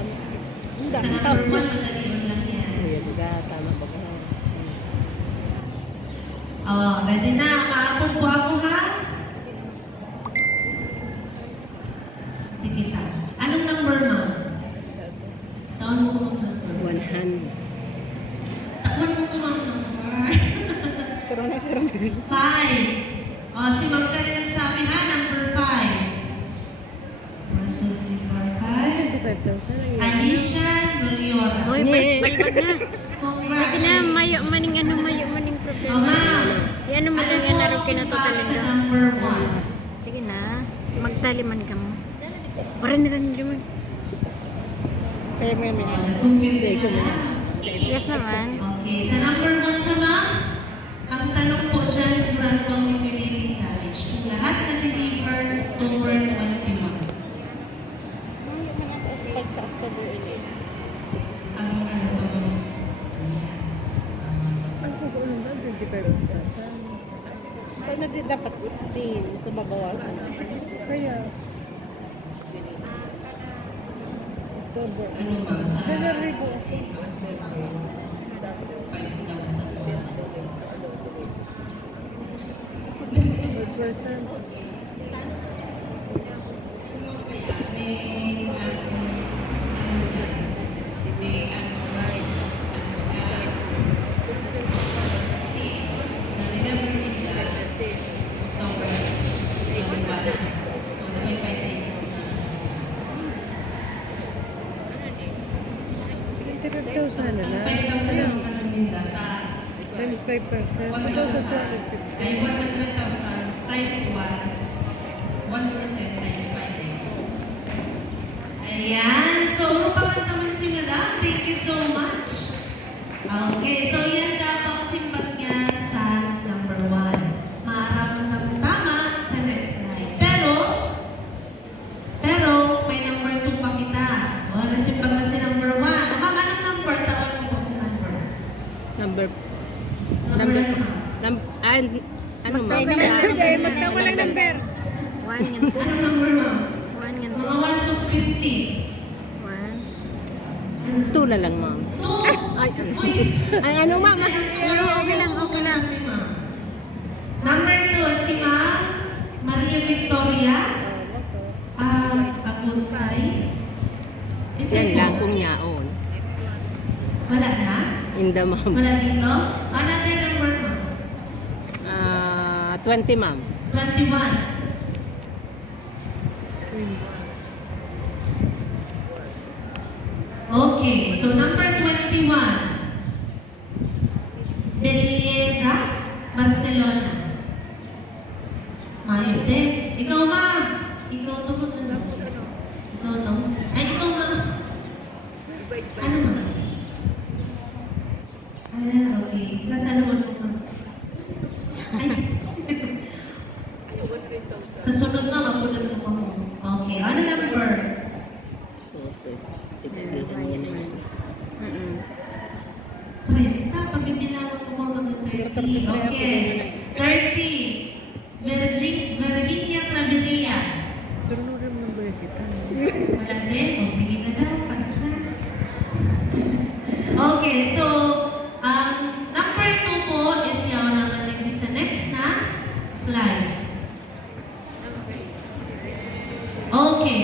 Sa number 1, madali lang yan. Ayan, tama ba ka? Oh, ready na. Maapon po ako ha? Hindi kita. Anong number, ma'am? Taon mo kung number. 100. Takman mo kung ang number. Sarong na. 5. Oh, si Ma'am ka rin nagsabi ha, number 5. 1, 2, 3, 4, 5. 5,000. Alicia Noliora. Hoy, balibag na. Sige na, Congratulations. mayo maning Oh, problema. ma'am. Yan ang Ano maging po laro ang sumpa kinatutali sa na. number 1? Sige na, magtaliman ka mo. Maran naman. Kaya mo yun. Oh, nag-compute sila na. Yes naman. Okay, sa number 1 ka ma'am, ang tanong po dyan, kung ano pang liquidating damage. Kung lahat na-deliver October 21. Ngayon na natin spike sa October 11. Ang ano to mo? Ang kukulang ba? 25,000. Kaya na din dapat 16. So, babawasan. Kaya, October. Ano ba? Sa January po. 5%. na lang. 5,000 ang ano yung data. Times 5%. 1,000 ay 100,000 times 1% times 5 days. Ayan. So, upakan naman si Madam. Thank you so much. Okay. So, yan dapat simbag niya sa number 1. Maaraman na po tama sa next slide. Pero, may number 2 pa kita. O, nasimbag na si number 1. O, ma'am, anong number? Tawan mo po ang number. Number, Number lang, ma'am. ano ma'am? Magtama lang ng bears. 1 yan. Anong number, ma'am? 1 yan. Mga 1 to 50. 1. 2 na lang ma'am. Ay, ano ma'am? Okay lang. Number 2, si Ma'am Maria Victoria. Aguntay. Yan lang kung yaon. Wala na? Inda ma'am. Wala dito? Another number, ma'am. 20 ma'am. 21. Okay, so number 21. Belleza, Barcelona. Mayo din. Ikaw, ma'am. Ikaw to, ma'am. Ikaw to. Ay, ikaw, ma'am. Ano, ma'am? Okay. Sasalunod mo, ma'am. Ay. Sa sunod, ma'am, apunod mo, ma'am. Okay. Ano number? Tapos, italihan niya na yan. 30. Pabibilangan ko mga 30. Okay. 30. Virginia Claveria. Surunurin mo ba kita? Wala din. O sige na daw. Pass na. Okay. So, number 2 po is yaw naman din sa next na. slide. Okay.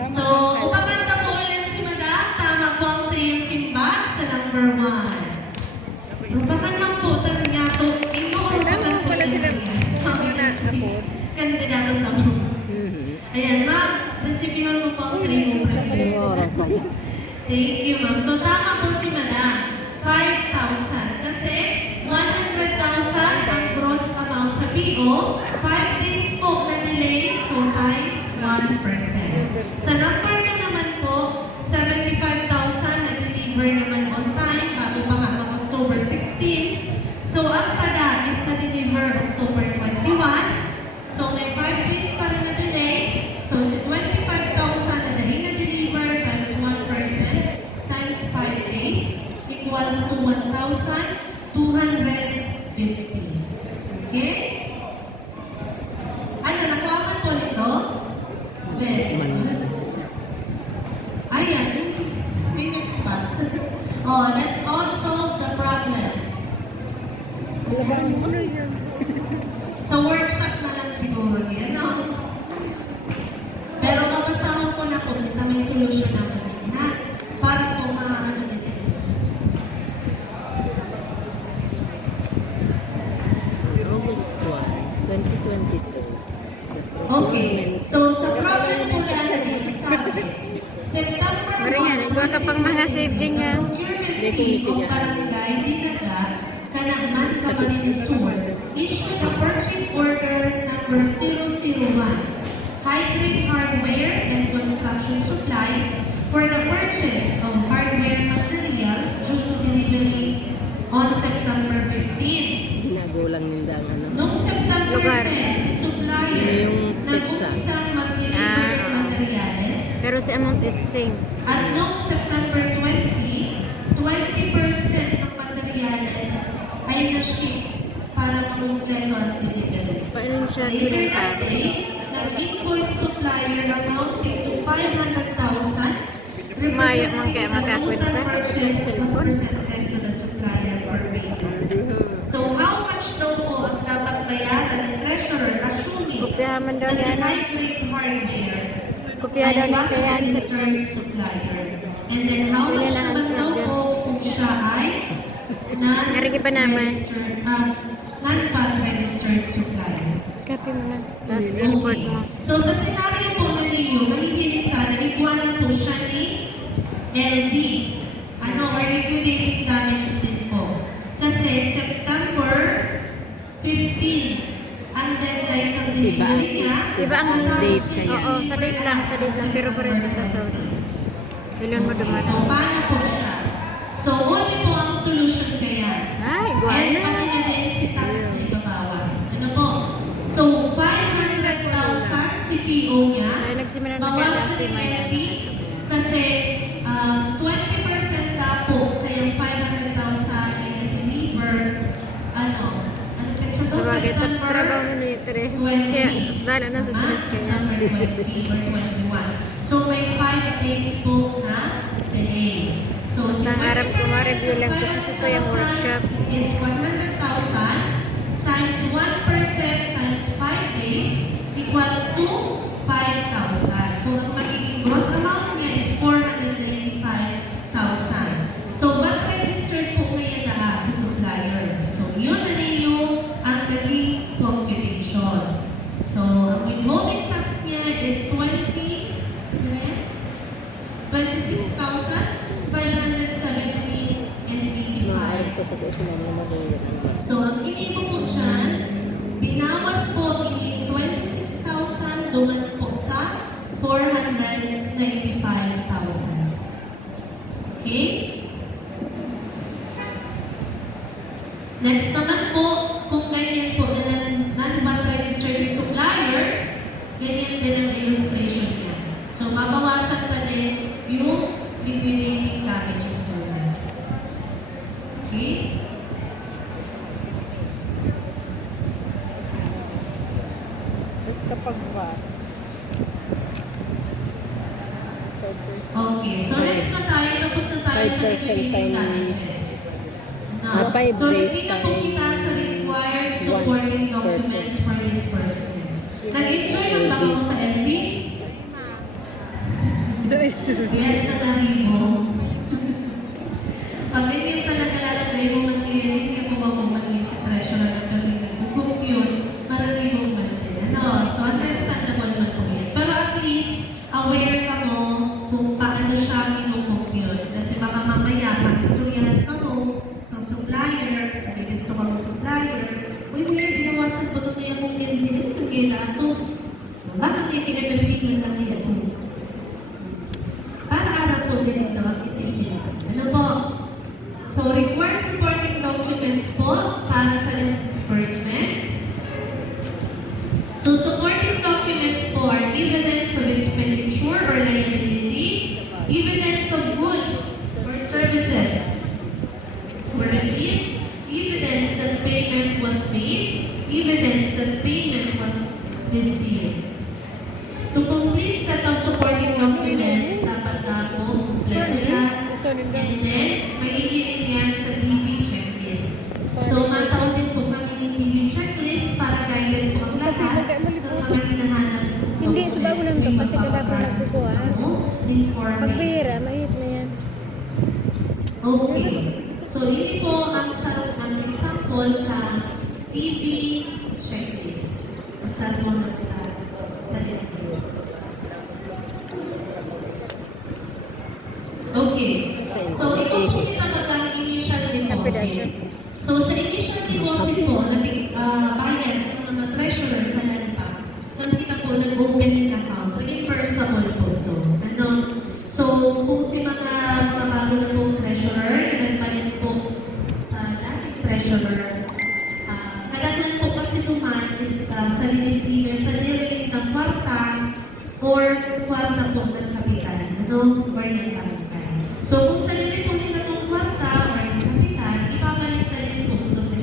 So, upakanta po ulit si Madam. Tama po ang sa iyong simbag sa number 1. Rupakan lang po talaga ito. Rupakan po talaga. Sorry kasi kandidato sa mga. Ayan, ma'am. Resipihan mo po ang sa iyong problem. Thank you, ma'am. So, tama po si Madam. 5,000. Kasi 100,000 ang gross amount sa PO. 5 days po na delay. So, times 1%. Sa number 2 naman po, 75,000 na deliver naman on time bago pa nga October 16. So, ang tada is na-deliver October 21. So, may 5 days pa rin na delay. So, si 25,000 na dahil na-deliver times 1% times 5 days equals to 1,250. Okay? Ano, nakuha ka po nito? Very good. Ayan, may next part. Oh, let's all solve the problem. Sa workshop na lang siguro niya, no? Pero mabasahon ko na po, dito may solution naman din, ha? Para po maano din. August 1, 2022. Okay, so sa problem po na dito sabi, September 1, Marian, iba ka pang mga saving nga. procurement fee of barangay Dinaga, Kanakman, Camarines Sur, issued a purchase order number 001, High-Grade Hardware and Construction Supply for the purchase of hardware materials due to delivery on September 15. Ginagulang nila ang ano. Noong September Lugar. 10, si supplier Yung pizza. nag-umpisang mag-deliver ng materyales. Pero si amount is same. At noong September 20, 20% ng materyales ay na-ship para makumpleto ang delivery. Paano siya Later that binenta? day, nag-invoice supplier amounting to 500,000, Maya, representing the magkakwit total pa? purchase was presented to the supplier for payment. So how much daw po ang dapat bayaran ng treasurer assuming Kopyahan man daw na si yan. high-grade hardware Kopyahan daw ay ni kaya sa registered supplier? And then how much Pinanahan naman sa daw dyan. po kung siya ay Narigi pa naman. non-VAT registered supplier? Copy mo na. Tapos import mo. So sa senaryo po na niyo, namipilit ka, nagikuhanan po siya ni LD. Or liquidating damages din po. Kasi September 15, ang deadline ng delivery niya. Diba ang natapos date niya kaya? Oo, sa date lang. Pero pa rin sa result. Ilan mo Okay, so dumadaan? paano po siya? So, uli po ang solution kaya. Ay, And iguana. pati na din si tax na ibabawas. Ano po? So, 500,000 si PO niya. Ay, nagsimula na Bawasan si ng Maya. LD kasi 20% na po kayang 500,000 ay na-deliver ano petsa daw Sabagay, September trabaho mo ni Tres. 20. Kaya, mas bala na sa Tres kaya. September 20 or 21. So may 5 days po na delay. So si Basta harap ko 20% ma-review lang kasi sa ito yung 500,000 workshop. is 100,000 times 1% times 5 days equals to 5,000. So ang magiging gross amount niya is 495,000. So what registered po ngayon na sa supplier? So yun na niyo ang naging computation. So ang withholding tax niya is 26,570 and 85. So, ang inibo po dyan, binawas po ini 26,000 duman po sa 495,000. Okay? Next naman po, kung ganyan po na non-VAT registered supplier, ganyan din ang illustration niya. So, mabawasan pa din yung liquidating damages po. Okay? Basta pag-VAT. Okay, so next na tayo. Tapos na tayo sa 5% liquidating times damages. Ah, 5 So, days hindi na po time. kita sa required supporting documents for disbursement. Nag-enjoy lang ba ako sa LD? Yes, nanaribo. Pag ganyan talaga lalagay mo mag-iinig, hindi mo ba mag-iinig sa treasurer ng pamilya mo? Kung yun, mararibong man din. Ano? So, understandable man po yan. Pero at least, aware ka mo kung paano siya kinukompute. Kasi baka mamaya, mag-istoryahan ka mo ng supplier, may gusto ka mong supplier, uy, kuya, binawasan po ito kaya kung nilibili, pag-gaya na ito. Bakit APMFP mo lang kaya ito? Para alam po din ito ang isisimpan. Ano po? So, required supporting documents po para sa disbursement. So, supporting documents po are evidence of expenditure or liability, evidence of goods or services were received, evidence that payment was made, evidence that payment was received. To complete set of supporting documents, dapat na po kompleto yan. And then, maiilin yan sa DB checklist. So, matao din po kami ng DB checklist para guided po ang lahat ng mga hinahanap po. Hindi, sa bago lang to, kasi kailangan nagkukuha. Pagbira, mahit na yan. Okay. So, ini po ang example ka DB checklist. Masal mo na sa dito. Okay. So, ito po kita ang initial deposit. So, sa initial deposit po, bayad ng mga treasurer sa land bank, nang kita po nag-open ng account, reimbursable po ito. Ano? So, kung si mga bago na pong treasurer, na nagpalit po sa dating treasurer, kadaglan po kasi naman is sa limits either sa nirinig ng kwarta or kwarta po ng kapital. Ano? Or ng kapital. So, kung sa nirinig na itong kwarta or ng kapital, ibabalik na rin po ito sa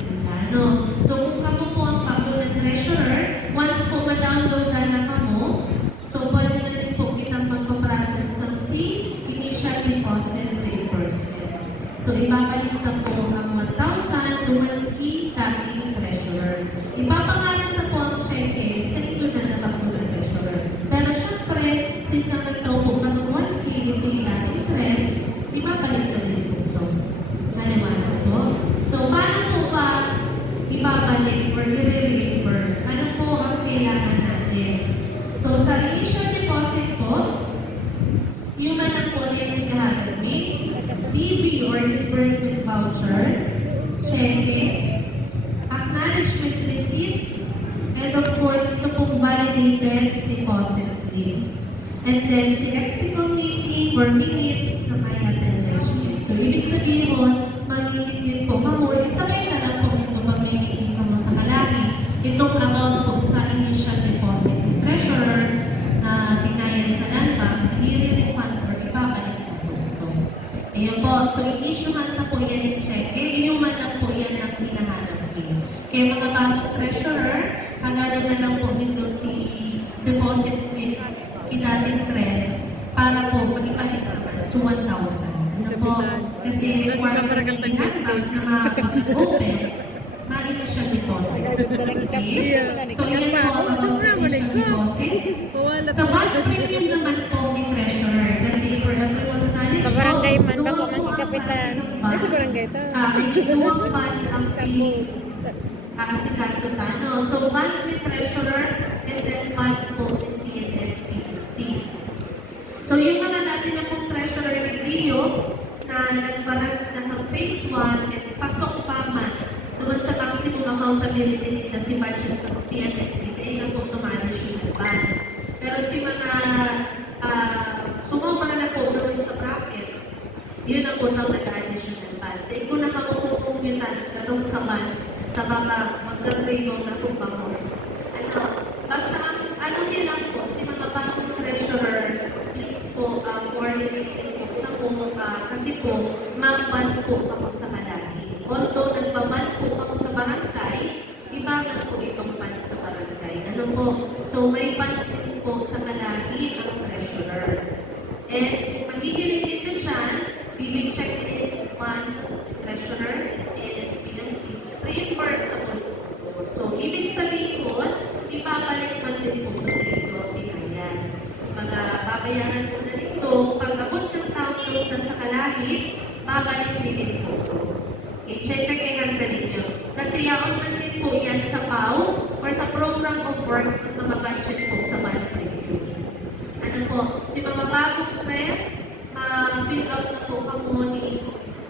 Ano? So, kung kamo po ang papo ng treasurer, once po ma-download na kamo, so pwede na din po kitang magpa-process ng initial deposit reimbursement. So, ibabalik na po ang 1,000 lumangki dating treasurer. Ipapangalan na po ang cheque sa inyo na po ng treasurer. Pero syempre, since ang nagtaw po ka ng 1K sa dating tres, ibabalik na din po ito. Maliwanag po. So, paano po ba ibabalik or i-reimburse? Ano po ang kailangan natin? So, sa initial deposit po, yung malang po na yung naghahagamit, DB or disbursement voucher, cheque, acknowledgement receipt, and of course, ito pong validated deposit slip. And then, si executive meeting or minutes na may attendance sheet. So, ibig sabihin mo, ma-meeting din po kamo, isabay na lang po ito pag may meeting kamo sa Kalari. Itong about po sa initial deposit ng treasurer na binayan sa land bank, i-refund or ibabalik na po ito. Ayun po, so i-issuehan na po yan yung cheque, inuman lang po yan ang hinahanap din. Kaya mga bagong treasurer, hangado na lang po nito si deposit slip kinating tres para po mag-ipalit naman so 1,000. Ano po? Kasi requirements ng land bank na mag-open, ma-initial deposit. Okay? So, yan po ang about sa initial deposit. Sa bank premium naman po ni treasurer kasi for everyone's knowledge po, Barangay man, baka doon man po si ang Kapitan. bank. Kasi barangay ta. May kinuwang bank ang asikaso tano. So, bank ni treasurer and then bank po ni CNSPC. So, yung mga natin na pong treasurer ni Dio na nagbarag na mag-phase 1 at pasok pa man doon sa maximum accountability nito si budget sa PMNP, kaya na po tuma-additional ban. Pero si mga sumobra na po naman sa bracket, yun ang po tawag nag-additional ban. Dahil kung nakakupumputan katong sa ban, na baka mag-gradong na po ba mo. Ano, basta ano nilang po, si mga bagong treasurer, please po coordinating po sa po, kasi po, mag-ban po ako sa Kalari. Although nagbaban po ako sa barangay, ibaban po itong ban sa barangay. Ano po? So may ban din po sa Kalari ang treasurer. And kung magigilid dito dyan, DB checklist ban, the treasurer, and CNS So, ibig sabihin po, ibabalik man din po ito sa inyo ang binayan. Mga babayaran po na nito, pag abot ng download na sa kalahit, babalik din po ito. Okay, check-checkingan ka ninyo. Kasi yaon man din po yan sa PAW or sa Program of Works ng mga budget po sa month review. Ano po, si mga bagong tres, fill out na po kamo ni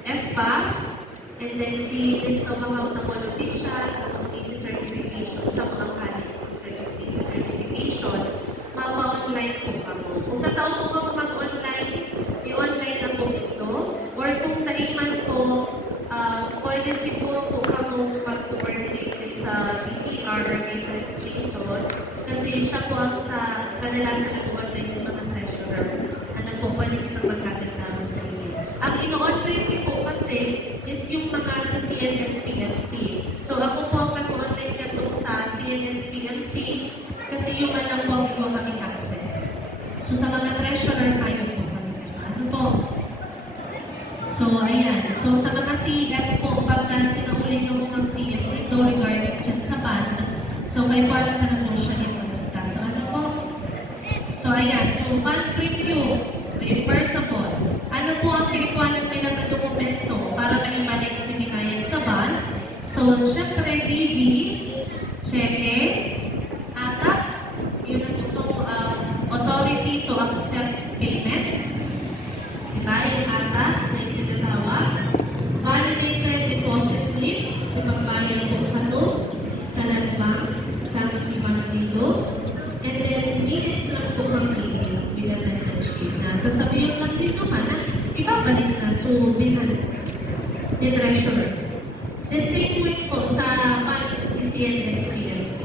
FPAF, and then si list of accountable official, tapos easy certification sa mga kalit ng easy certification, mapa-online po kamo. Kung tataon po kamo mag-online, i-online na po ito, or kung naiman po, pwede siguro po kamo mag-coordinate din sa BTR or Matrix Jason, kasi siya po ang sa kadalasan nag-online sa mga treasurer. Ano po, pwede kitang maghatid namin sa inyo. Ang ino-online niyo po kasi is yung mga sa CNS-PMC. So ako po ang nag-online katong sa CNS-PMC kasi yung alam po ang iba kami access. So sa mga treasurer tayo po kami. Ano po? So ayan. So sa mga CF po, pag pinauling na po ng CF dito regarding dyan sa band, so kayo po alam na po siya dito sa kaso. Ano po? So ayan. So band review, reimbursable. Ano po ang kinukuhanan nila na dokumento para maibalik si Binayan sa ban? So, syempre, DB, cheque, ATAP, yun ang itong authority to accept payment. Diba? Yung ATAP na itinatawag. Validated deposit slip, sa pagbayad po kato sa land bank, kakasipan ng ilo. And then, minutes lang po ang meeting with attendant sheet na sasabihin lang din naman na ibabalik na. So, binan the treasurer. The same way po sa CNS-PMC.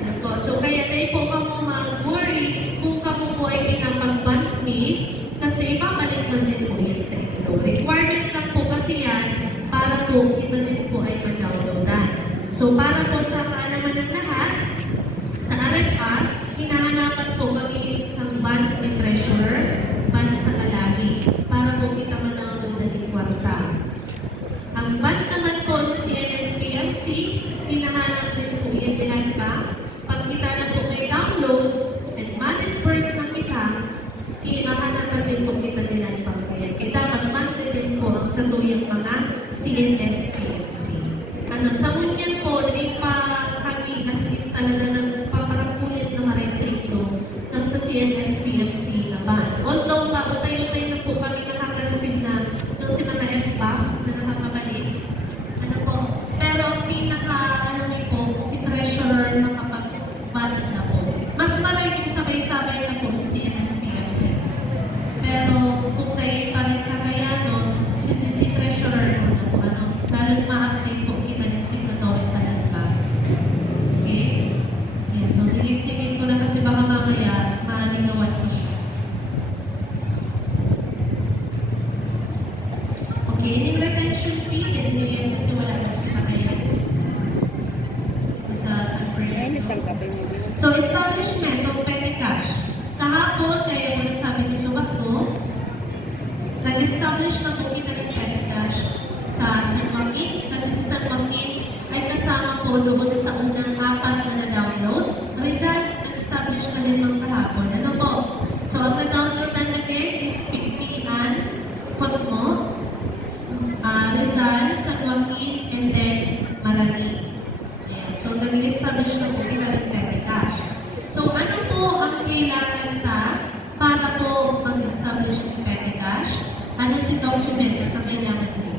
Ano po? So, kaya dahil po kamo mag-worry kung kamo po ay pinapag-bank me kasi ibabalik man din po yan sa ito. Requirement lang po kasi yan para po ito din po ay mag-downloadan. So, para po sa kaalaman ng lahat, sa RFR, hinahanapan po kami ng band and treasurer, band sa kalahi, para po kita manonood ng kwarta. Ang band naman po ng CNS-PMC, hinahanap din po yan ilan ba? Pag kita na po may download and ma-disperse na kita, hihahanapan din po kita nilang pagkayan. Kaya dapat band din po ang saluyang mga CNS-PMC. Ano, sa ngunyan po, naging pa kami as in talaga ng paparakulit na maresa ito ng sa CNS-PMC na ban. Although pa, utay-utay na po kami nakaka-receive na ng si mga FBAF na nakakabalik. Ano po? Pero ang pinaka, po, si treasurer nakapag-ban na po. Mas maraming sabay-sabay na po si CNS-PMC. Pero kung tayo pa rin kakayanon, si treasurer mo na po, ano, lalo't ma-update po kita ng signatory sa land bank. Okay? Yan. So, sigit-sigit ko na kasi baka mamaya maaligawan ko siya. Okay, yung retention fee, hindi yan kasi wala lang kita kaya. Dito sa Ay, program. nagtangkapin niyo din. So, establishment of petty cash. Kahapon, kaya mo nagsabi ni Sumat ko, nag-establish na po kita ng petty cash sa San Joaquin, kasi si San Joaquin ay kasama po doon sa unang 4 na na-download. Rizal, nag-establish na din ng kahapon. Ano po? So, ang na-download na again is Pictian, Pagmo, Rizal, San Joaquin, and then Marani. Ayan. So, nag-establish na po kita ng petty cash. So, ano po ang kailangan para po mag-establish ng petty cash? Ano si documents na kailangan mo?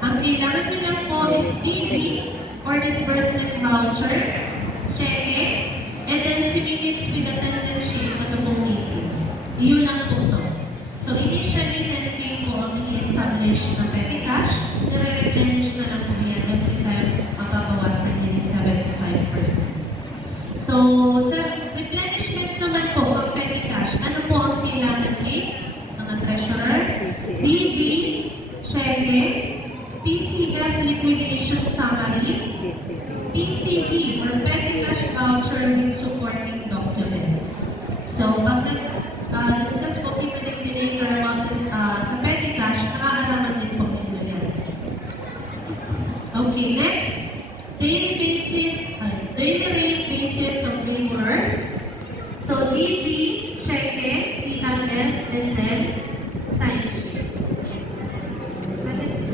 Ang kailangan nila po is DB or disbursement voucher, cheque, and then si minutes with attendance sheet na pong meeting. Yun lang po to. So initially, 10K po ang i-establish na petty cash, nare-replenish na lang po yan every time mapapawasan niya ng 75%. So, sa replenishment naman po ang petty cash, ano po ang kailangan ni mga treasurer? DB, cheque, PCF liquidation summary, PCV or petty cash voucher with supporting documents. So, pag discuss po kita ng later boxes sa petty cash, nakakaraman din po ninyo yan. Okay, next. daily rate basis of laborers. So DB, cheque, PRS, and then timesheet. Next.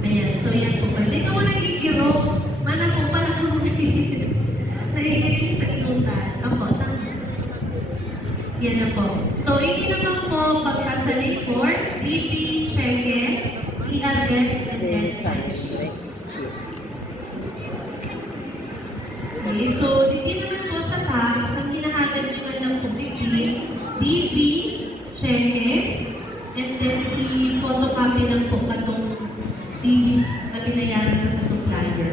Ayan, so yan po pala. Dito mo nagigiro, mana po pala kung nahihiling sa inutan. Apo, tama. Yan na po. So, hindi naman po pagka sa labor, DB, cheque, PRS, and then timesheet. Okay, so hindi naman po sa tax, ang hinahagad nyo na lang po DB, cheque, and then si photocopy lang po katong DB na binayaran na sa supplier.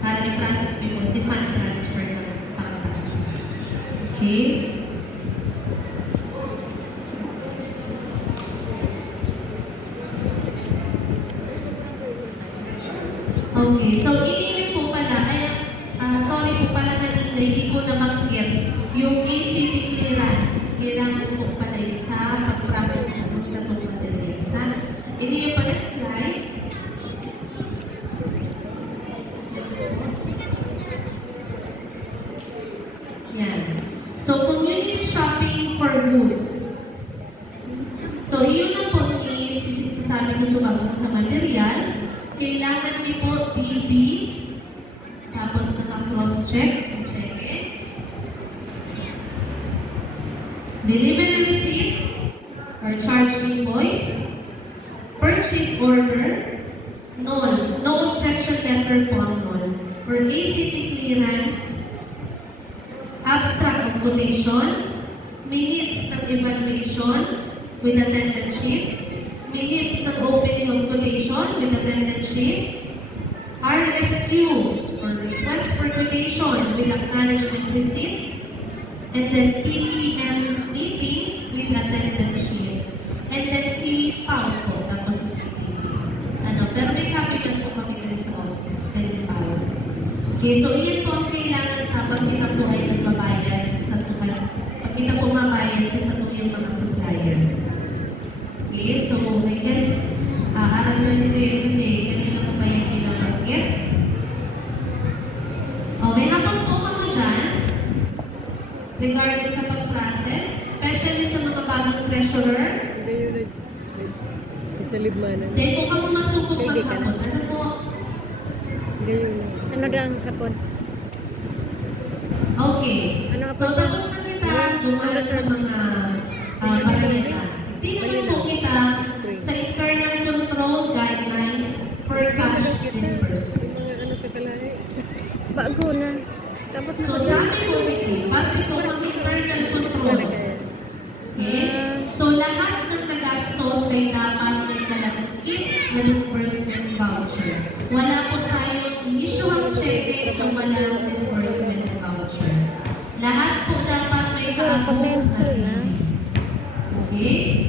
Para i-process mo po si fund transfer ng fund tax. Okay? Okay, so inilit po pala, sorry po pala kanina, hindi ko nabanggit yung ACT clearance. Kailangan po pala yun sa pag-process po sa food materials. Ha? Hindi yung pa next slide. Next one. Yan. So, community shopping for goods. So, iyon na po sasabi ko sa materials. Kailangan niyo po DB, tapos naka-cross-check, check. Delivery receipt or charge invoice, purchase order, null, no objection letter po ang null. For ACT clearance, abstract of quotation, minutes ng evaluation with attendance sheet, minutes ng opening of quotation with attendance sheet, RFQs or request for quotation with acknowledgement receipts, and then PPM meeting with attendance sheet. And then si Pao po, tapos si CTP. Pero may copy po kami dito sa office, kay Pao. Okay, so iyan po ang kailangan kapag kita po ay nagbabayad sa satukan. Pag kita po mabayad sa satukan mga supplier. Okay, so I guess, aral na nito yun kasi kanina po ba yung pinabanggit? Okay, habang po kamo dyan, regarding sa pag-process, especially sa mga bagong treasurer, Sa libmanan. dahil po kamo masukot magkapot. Ano po? Ano lang kapon? Okay. Ano So, po? tapos na kita dumaan sa mga parayata. Hindi naman po kita sa internal control guidelines for cash disbursement. Ano sa kalay? Bago na. Dapat So, sa ating committee, parte po ang internal control. Okay? So, lahat ng nagastos ay dapat may kalakip na disbursement voucher. Wala po tayong i-issue ang cheque na walang disbursement voucher. Lahat po dapat may kaagong na DB. Okay?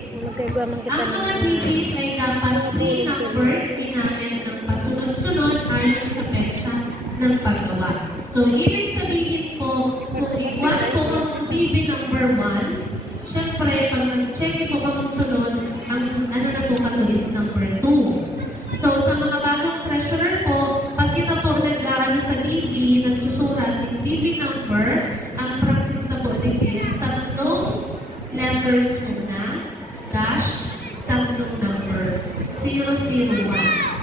Ang mga DBs ay dapat pre-numbered, ginamit ng pasunod-sunod ayon sa petsa ng paggawa. So, ibig sabihin po, kung igual po kung DB number 1, syempre, pag nag-check po kung sunod, ang ano na po kato is number 2. So, sa mga bagong treasurer po, pag kita po nag-aano sa DB, nagsusurat ng DB number, ang practice na po DB is tatlong letters muna, dash, tatlong numbers, 001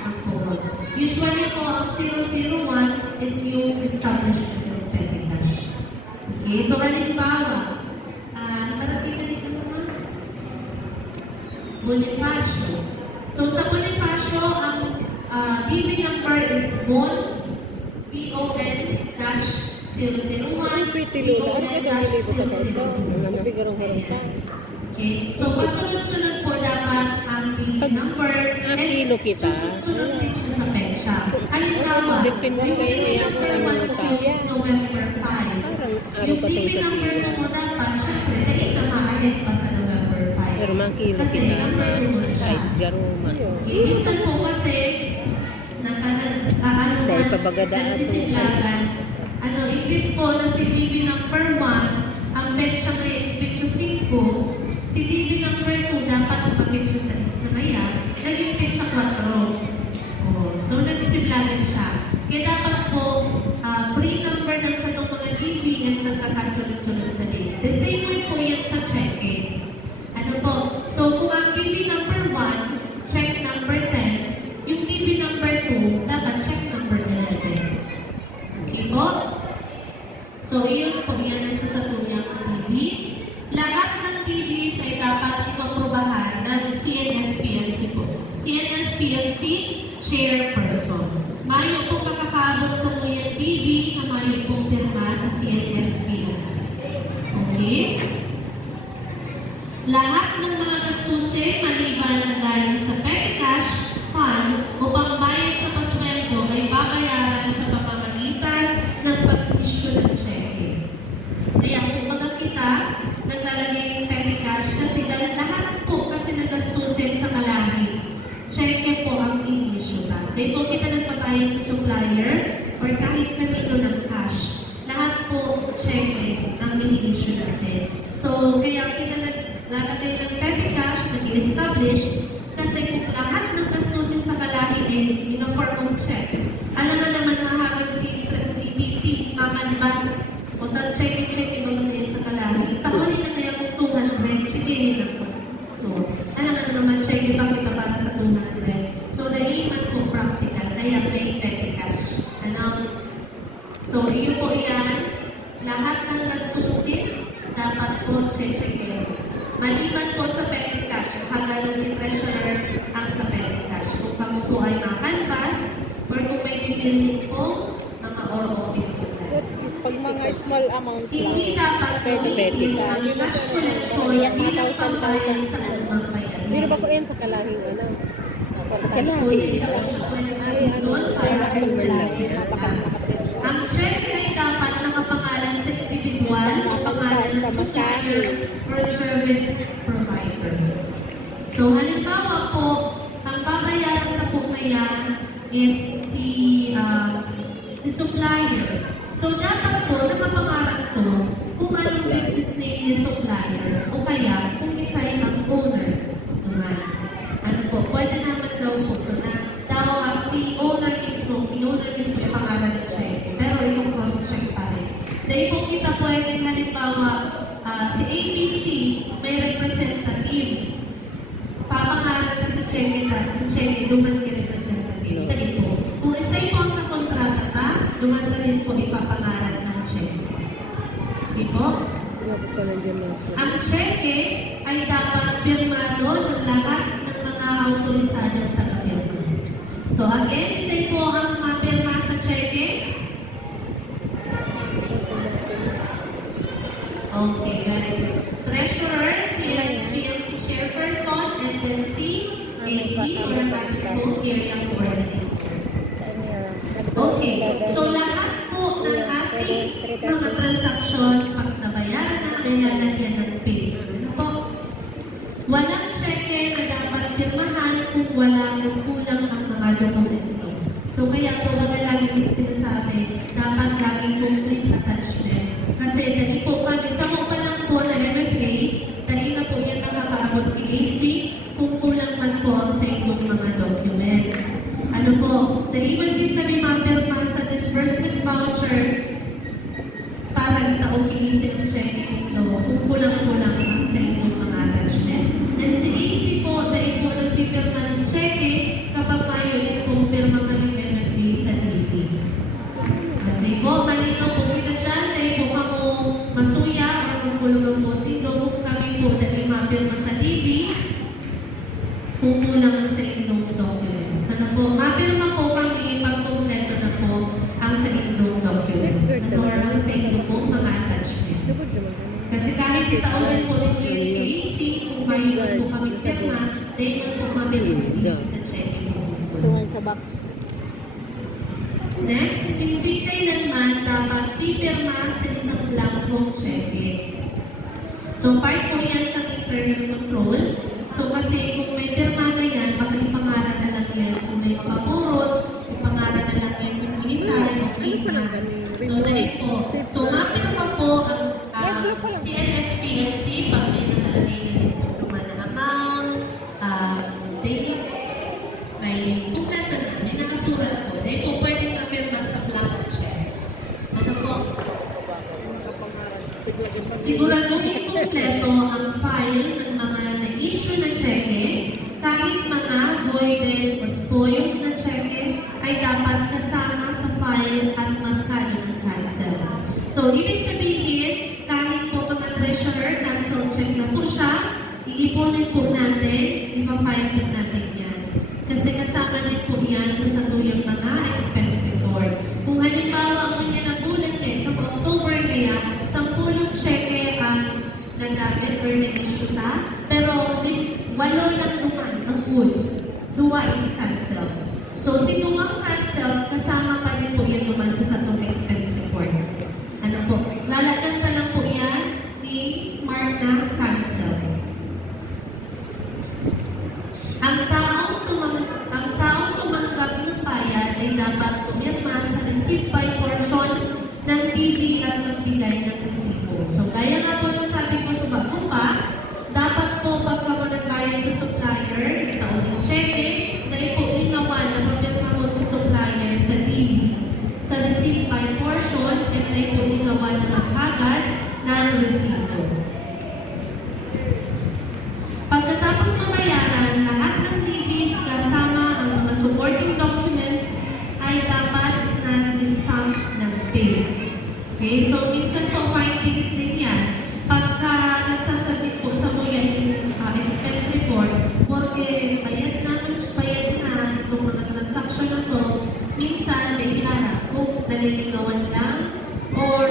ang po. Usually po, ang 001 is yung establishment of petty cash. Okay, so halimbawa, parating ka rin ka naman. Bonifacio. So sa Bonifacio, ang DB number is BON, PON-001, PON-002. Okay, so pasunod-sunod po dapat ang DB number and sunod-sunod din siya sa petsa. Halimbawa, yung DB number 1 is November 5. Yung DB number 2 mo dapat, syempre, dahil na ma-ahead pa sa November 5. Pero makilo Kasi kita number 2 mo na siya. garuma. Okay, minsan po kasi, Dahil pabagadaan nagsisiglagan, imbis po na si DB number 1, ang petsa ngayon is petsa 5, si DB number 2 dapat mapitsa sa isnangaya, naging petsa 4. Oh, so nagsilagan siya. Kaya dapat po, pre-number ng sa itong mga DB at nagkakasunod-sunod sa date. The same way po yan sa check-in. Ano po? So, kung ang DB number 1, check number 10, yung DB number 2, dapat check number 11. Okay po? So, iyon po yan ang sasatuyang DB. Lahat ng DBs ay dapat ipaprubahan ng CNSPMC po. CNSPMC Chairperson. Mayo po makakaabot sa muyang DB na mayo pong pirma sa CNSPMC. Okay? Lahat ng mga gastusin maliban na galing sa petty cash fund o pambayad sa pasweldo ay babayaran sa pamamagitan ng pag-issue ng cheque. Kaya kung baga kita, naglalagay ng petty cash kasi lahat po kasi nagastusin sa kalahi. Cheque po ang in-issue na. Dahil po kita nagbabayad sa supplier or kahit kanino ng cash. Lahat po cheque ang in-issue natin. So, kaya kita naglalagay ng petty cash, nag-establish, kasi kung lahat ng gastusin sa kalahi ay in a form of check, alangan naman mahagad si BT, makanbas, o check-in ba ngayon sa kalahi. Tawarin na kaya kung 200, checkin ako. So, alangan naman check-in pa kita para sa 200. So, naiman po practical, kaya may petty cash. Ano? So, iyo po yan. Lahat ng gastusin, dapat po check-in. Maliban po sa petty cash, hagalan ni treasurer ang sa petty cash. Kung kamo po ay makanvas, or kung may bibilin po, mga all office supplies. Pag mga small amount lang. Hindi dapat gamitin ang cash collection bilang pambayad sa anumang bayarin. Hindi na ba po yan sa kalahing ano? Sa So, kalahi. hindi na po siya pwede namin doon para kung sila ang check ay dapat nakapangalan sa individual o pangalan ng supplier or service provider. So, halimbawa po, ang babayaran na po ngayon is si supplier. So, dapat po nakapangalan to kung anong business name ni supplier o kaya kung isa ay ang owner naman. Ano po, pwede naman daw po ito na si owner mismo, in-owner mismo yung pangalan ng check. Pero yung cross-check pa rin. Dahil kung kita pwedeng halimbawa, si ABC may representative. Papangalan na sa check duman kay representative. Dali po. Kung isa'y po ang nakontrata ta, duman na din po ipapangalan ng check. Di po? Ang cheque ay dapat pirmado ng lahat ng mga autorisadong taga-pirma. So again, isa'y po ang mapirma sa cheque. Okay, very good. Treasurer, CNSPMC Chairperson, and then AC, or Ating Area Coordinator. Okay, so lahat po ng ating mga transaksyon, pag nabayaran na, may lalagyan ng paper. Ano po? Walang cheque na dapat pirmahan kung wala o kulang ang mga dokumento. So kaya po baga lagi sinasabi, dapat laging complete attachment. Kasi dahil po kami, sa mo pa lang po na MFA, dahil na po yan nakakaabot kay AC, kung kulang man po ang sa inyong mga documents. Ano po, dahil man din kami mapirma sa disbursement voucher para itaong kinisip ang cheque dito, kung kulang-kulang ang sa inyong mga attachment. And si AC po, dahil po nagpipirma ng cheque, kapag mayo din pong pirma kami MFA sa DB. Okay po, malinaw po kita dyan, dahil po kamo masuya o magkulog ang botindo, kung kami po dahil mapirma sa DB, kung kulang sa inyong documents. Ano po, mapirma po kami, pagkompleto na po ang sa inyong documents. Ano ang sa inyong po mga attachment. Kasi kahit itaulan po nito yung AC, kung kayo po kami pirma, dahil po mapirma sa check-in po nito. Tuwan sa box. Next, hindi kailanman dapat pipirma sa isang blankong cheque. So, part po yan ng internal control. So, kasi kung may pirma na yan, baka ipangalan na lang yan. Kung may mapapurot, ipangalan na lang yan kung isa, lima. So, dahil po. So, mapirma po ang CNSPMC pag may nakalagay na din po naman na amount, date, may kumpleto na, may nakasulat po. Dahil po flat check. Ano po? Siguraduhin kumpleto ang file ng mga na-issue na cheque, kahit mga voided o spoiled na cheque ay dapat kasama sa file at markado ng cancel. So, ibig sabihin, kahit po mga treasurer, cancel check na po siya, iipunin po natin, ipafile po natin yan. Kasi kasama din po yan sa satuyang mga expense report. Kung halimbawa mo niya na bullet niya, pag October kaya, 10 cheque ang nagamit or na-issue ta, pero 8 lang naman ang goods. 2 is cancel. So, si 2 ang cancel, kasama pa rin po yan naman sa satong expense report. Ano po? Lalagyan ka lang po yan ni mark na cancel. Ang taong tumanggap ng bayad ay dapat pumirma sa receipt by portion ng TV at magbigay ng resibo. So, gaya nga po ng sabi ko sa bago pa, dapat po pagka mo nagbayad sa supplier, nagtaon ng cheque, na ipulingawan na pumirma mo sa supplier sa TV. Sa receipt by portion, at na ipulingawan na maghagad ng resibo. Pagkatapos mabayaran, lahat ng TVs kasama ang mga supporting documents ay dapat na-stamp ng pay. Okay, so minsan po findings din yan. Pagka nagsasabit po sa mo yan yung expense report, porque bayad na itong mga transaction na to, minsan may pinara kung naliligawan lang or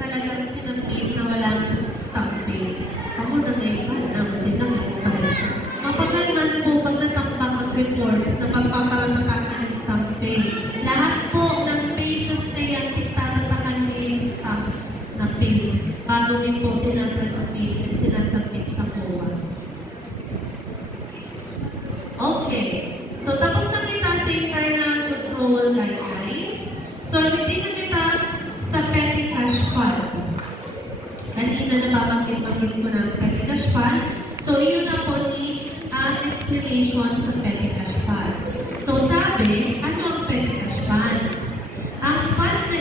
talagang sinampit na walang stamp pay. Ako na ngayon, wala naman sila nagpapares na. Mapagal man po pag natambak ang reports na magpaparatatakan ng stamp pay. Lahat po ng pages na yan, itatatakan ng stamp na pay bago may po tinatransmit at sinasubmit sa COA. Okay. So, tapos na kita sa internal control guidelines. So, hindi na kita sa petty cash fund. Kanina nababanggit-banggit ko ng petty cash fund. So, yun na po ni ang explanation sa petty cash fund. So, sabi, ano ang petty cash fund? Ang fund na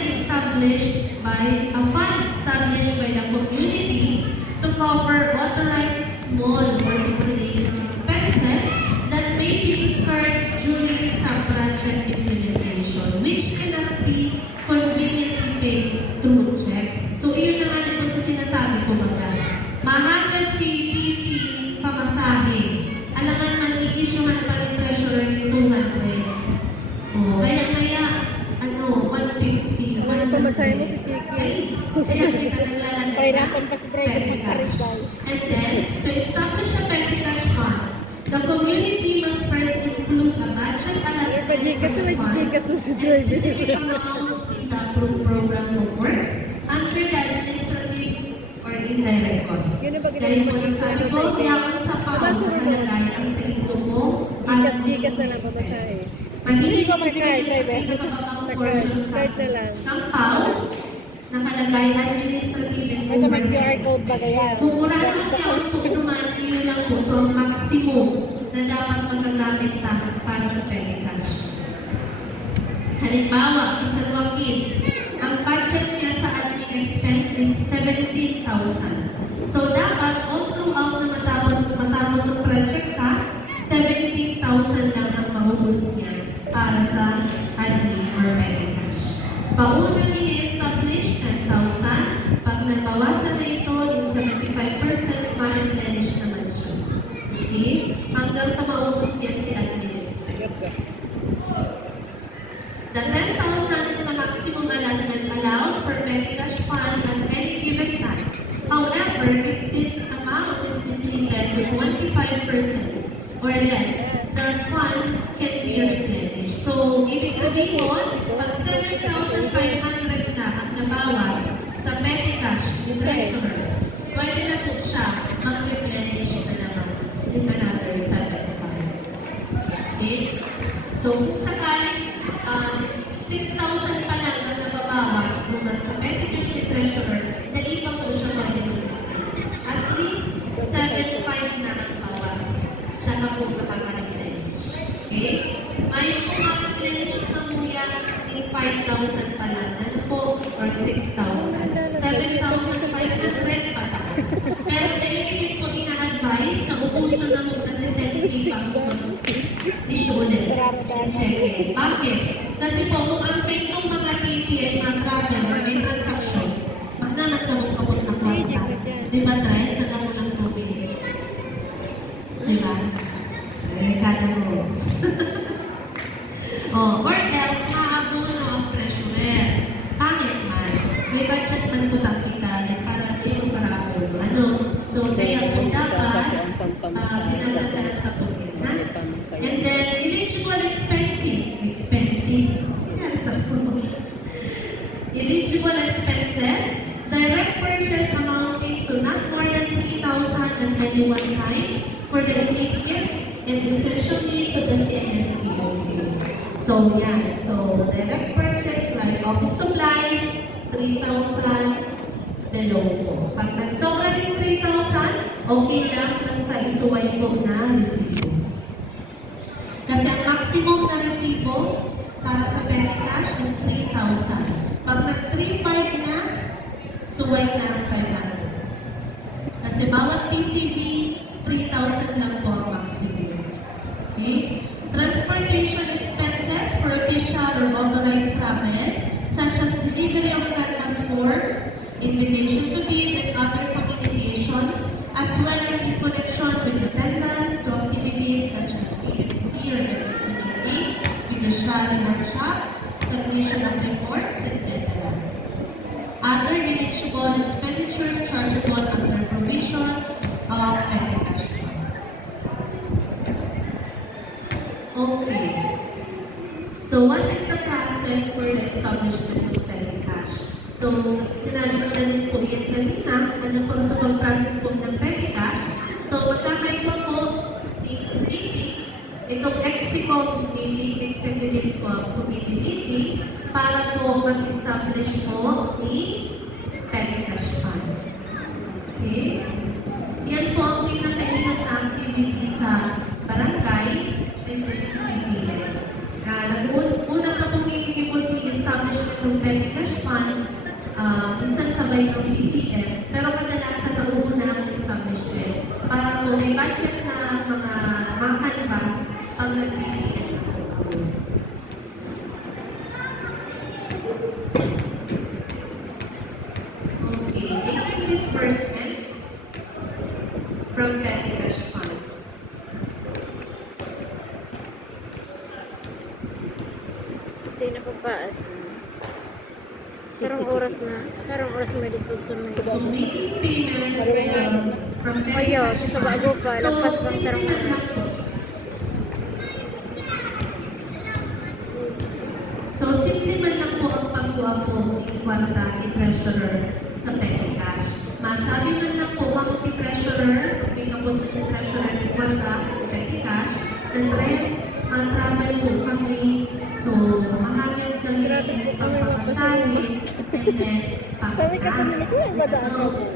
established by the community to cover authorized small or miscellaneous expenses that may be incurred during some project implementation, which cannot be conveniently paid through checks. So, iyon na nga din po sa sinasabi ko baga. Mahagal si PT pamasahe. Alangan man i-issuehan pa ng treasurer ng 200. O, kaya, 150, 100. Pamasahe mo si Chiki. Kaya kita naglalagay Pahirapan pa si driver petty cash. mag-arrival. And then, to establish a petty cash fund, the community must first include a budget allotment for the fund and specific amount in the approved program of works under the administrative or indirect cost. Kaya po nagsabi ko, yaman sa PAO nakalagay ang sa ito po Gigas na lang pamasahe. Mahilig Hindi ko po mag-try, kayo sa driver. pinakamabang portion Card na lang. ng PAO nakalagay administrative and Ito may overhead QR code ba kaya? kung wala naman yaman po naman, yun lang po ito ang maximum na dapat magagamit para sa petty cash. Halimbawa, isang wakil, ang budget niya sa admin expense is 17,000. So, dapat all throughout na matapos ang project 17,000 lang ang maubos niya para sa admin or petty cash. Paunang ini-establish 10,000. Pag nabawasan na ito, yung 75%, ma-replenish naman siya. Okay? Hanggang sa maubos niya si admin expense. The 10,000 is the maximum allotment allowed for petty cash fund at any given time. However, if this amount is depleted to 25% or less, the fund can be replenished. So, ibig sabihin, pag 7,500 na ang nabawas sa petty cash ni treasurer, pwede na po siya mag-replenish na naman in another 7,500. Okay? So, kung sakaling 6,000 pa lang ang nababawas naman sa petty cash ni treasurer, naiba po siya pwede mag-replenish. At least 7,500 na ang bawas. Tsaka po makaka-replenish. Okay? May po mag-replenish sa muya ng 5 5,000 pa lang. Ano po? Or 6,000. 7,500 pataas. Pero dahil po ina-advise na uuso na muna si 10K bago mag-issue ulit. I-check. Bakit? Kasi po kung ang sa itong mga TT ay mga travel or may transaction, magnaman ka mong kapot na kwarta. Di ba, Tres? Sana mo lang tubig. Di ba? Kata mo. Oh, or else, maabuno ang treasurer. Pangit man. May budget man po kita para di mo para ako. Ano? So, kaya po dapat tinatandaan ka po yan, ha? And then, eligible expenses. Yes, eligible expenses, direct purchase amounting to not more than 3,000 at any one time for the immediate and essential needs of the CNSPOC. So, yan. So, direct purchase like office supplies, 3,000 below po. Pag nagsobra din 3,000, okay lang, basta isuway po na resibo. Kasi ang maximum na resibo para sa petty cash is 3,000. Pag nag-3,500 na, suway na ang 500. Kasi bawat PCB, 3,000 lang po ang maximum. Okay? Transportation expenses for official or authorized travel, such as delivery of canvas forms, invitation to bid, and other communications, as well as in connection with attendance to activities such as PNC or FNCBD, fiduciary workshop, submission of reports, etc. Other eligible expenditures chargeable under provision of petty cash fund. Okay. So what is the process for the establishment of petty cash? So, sinabi ko na din po yan kanina, ano po sa pag-process po ng petty cash. So, magkakaiba po the committee, itong EXICOM committee, Executive Committee meeting, para po mag-establish po ni petty cash fund. Okay? Yan po ang pinakaingat na activity sa barangay and then sa PPM. Una na pong hinigi po si establishment ng petty cash fund, minsan sabay ng PPM, pero kadalasan nauuna ang establishment para po may budget na ang mga canvas pag nag-PPM na po. Okay, 18 disbursements from petty cash fund. Hindi na papaas. Sarang oras may lisod sa mga. So, making payments from petty Ayaw, cash sa bago pa, fund. So, lampas pang simple sarang man oras. lang po. So, simple man lang po ang pagkuha po ng kwarta ni treasurer sa petty cash. Masabi man lang po bang ni treasurer, may kapot na si treasurer ng kwarta, petty cash, na tres, travel po kami, so mahagad kami ng pagpapasali, and then pang-snacks.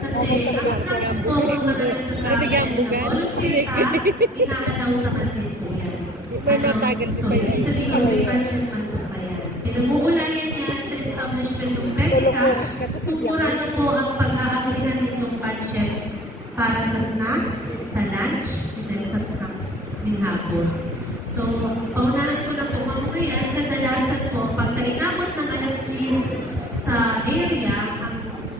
Kasi ang snacks po kung mga nagtatravel na volunteer ka, inaalaw naman din po yan. So, ibig sabihin may budget man po pa yan. Pinag-uulayan yan sa establishment ng petty cash, kung mura na po ang pag-aagrihan nitong budget para sa snacks, sa lunch, and then sa snacks ng hapon. So, paunahan ko na po mamamayan, kadalasan po, pagka inabot ng alas 10 sa area,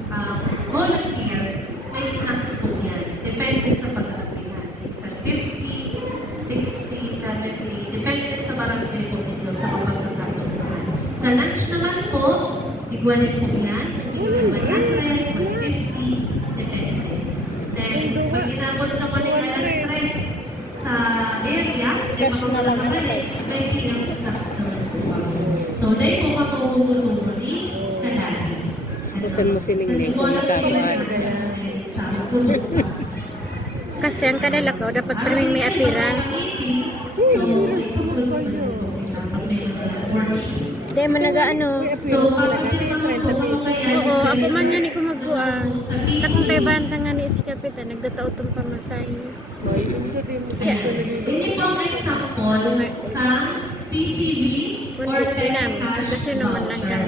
ang volunteer, may snacks po yan. Depende sa pag-atingan. It's a 50, 60, 70, depende sa barangay po dito sa pagkakasuhan. Sa lunch naman po, igwanin po yan. Minsan 100, 150, depende. Then, pag inabot ka mo ng alas 3 sa area, di pa kung nakabalik, may PM snacks naman po ako. So, dahil po makukutungo ni lalaki. Bukan mo siling Kasi hindi po lang kumakain. yung nagkakala na ngayon sa kutungo. Kasi ang kadala ko, dapat maraming may appearance. So, may foods na din po dapat may mga workshop. Dahil man ano. So, kapag mo po kaya Oo, ako man yan ko magbuang. Takong kay banta nga ni si Kapitan, nagdataw itong pamasahin. Hindi po ang example ka PCB or petty cash Kasi naman lang voucher.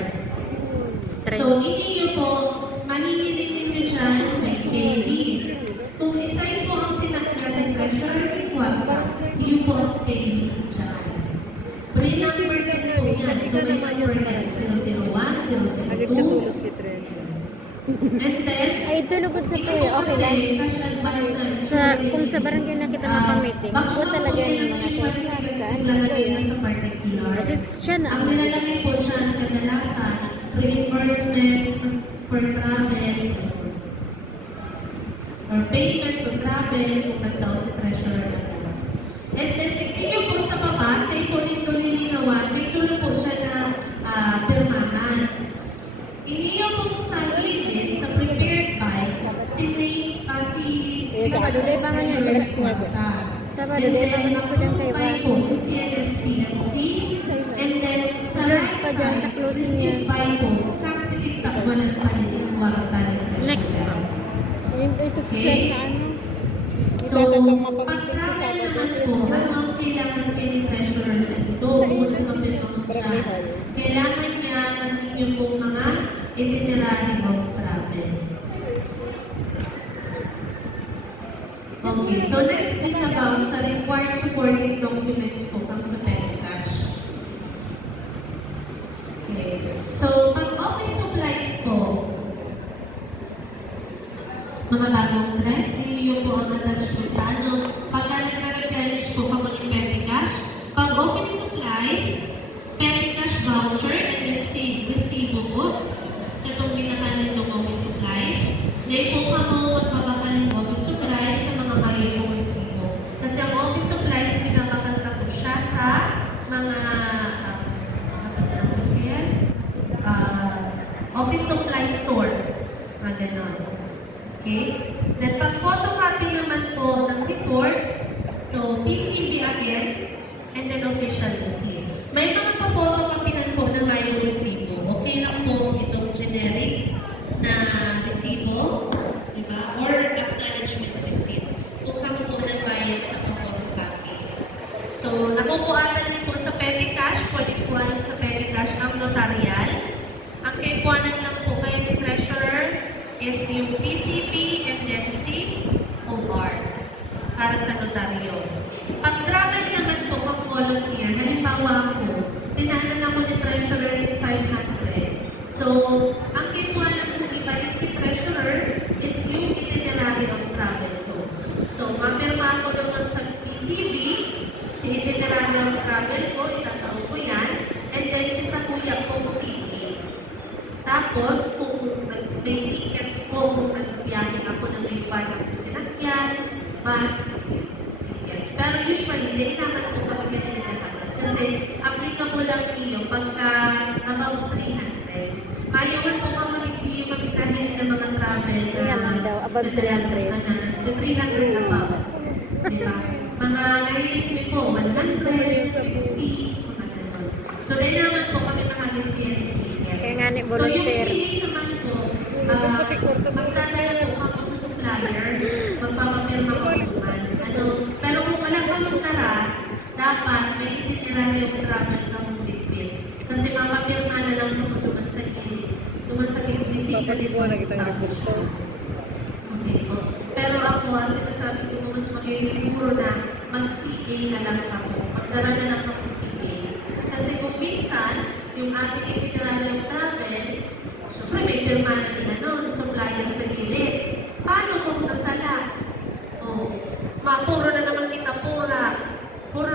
ka. So, hindi nyo po, mahihilin ninyo dyan may payee. Kung isay po ang tinakya ng treasurer ni Kwarta, yun po ang payee dyan. Pre-number din po yan. So, may number yan. 001, 002. And then, Ay, tulugod sa ito tayo. po Okay lang. kasi cash advance na. Kung sa barangay na kita mapamiting, po talaga yung mga usually naglalagay na sa particulars. Kasi siya na Ang ang nilalagay po dyan, kadalasan, reimbursement for travel, or payment to travel, kung nagtao si treasurer na ito. And then, tingin po sa baba, kay po nito lilingawan, may tulo po siya na pirmahan. Iniyo po sa gilid, sa prepared by, si Sabado, ba nga yung rest niya po? Sabado, And ba then, nga po dyan kayo ba? approved by po, is CNSPNC. And then, sa Rest right pa dyan, side, na-closing received yan. by po, Kapsitig Takwanan Panitin, Warata ng Treasury. Next po. Ito si Okay. Sen na ano. So, pag-travel naman po, ano ang kailangan kayo ni treasurer sa ito? Bukod sa mapirma mo siya, kailangan niya ng inyong pong mga itinerary of travel. Okay, so next is about sa required supporting documents po ang sa petty cash. Okay, so pag office supplies po, mga bagong dress, yung po ang attachment ano, pagka nagre-replenish po kamo ng petty cash, pag office supplies, petty cash voucher, and then say resibo po, itong binakal nitong office supplies, dahil po kamo magbabakal ng office supplies sa mga kayo pong resibo. Kasi ang office supplies, pinabakal na po siya sa mga office supply store, mga ganon. Okay? Then pag photocopy naman po ng reports, so PCB again, and then official receipt. May mga pa-photocopyhan po na mayroong resibo. Okay lang po itong generic na resibo, di ba? Or acknowledgement receipt. Kung kamo po nagbayad sa pa-photocopy. So, nakukuhaan din po sa petty cash, pwede kuhanan sa petty cash ang notarial. Ang kikuhanan lang po kayo ni treasurer is yung PCP and then COR para sa notaryo. Pag travel naman po pag volunteer, halimbawa ako, tinaanan ako ni treasurer ng 500. So, ang kipuanan ko ibalik ni treasurer is yung itinerary of travel ko. So, mapirma ko naman sa PCB, si itinerary of travel ko, itatao ko yan, and then si sa kuya kong CA. Tapos, kung may tickets po, kung nagbiyahe ako na may van ako sinakyan, bus, tickets. Pero usually, hindi naman po kami ganyan nagkakalat. Kasi, applicable lang iyo pagka above 300. Mayawan po kami hindi yung kami kahilin ng mga travel na Yaman daw, above 300. 300 above. Diba? Mga nahilig mo po, 100, 50, mga ganun. So, dahil naman po kami mahagin tickets. Kaya nga ni So, yung volunteer. CA naman po, magdadala po ako sa supplier, magpapapirma ko naman. Pero kung wala kang tara, dapat may itinerary of travel ka mong bitbit. Kasi mapapirma na lang ako duman sa gilid. Duman sa gilid, bisita din po ang establishment. Okay po. Pero ako, sinasabi ko mas magayon siguro na mag-CA na lang ako. Magdara na lang ako CA. Kasi kung minsan, yung ating itinerary of travel, syempre may pirma na din na supplier sa gilid. Paano kung nasala? Puro na naman kita puro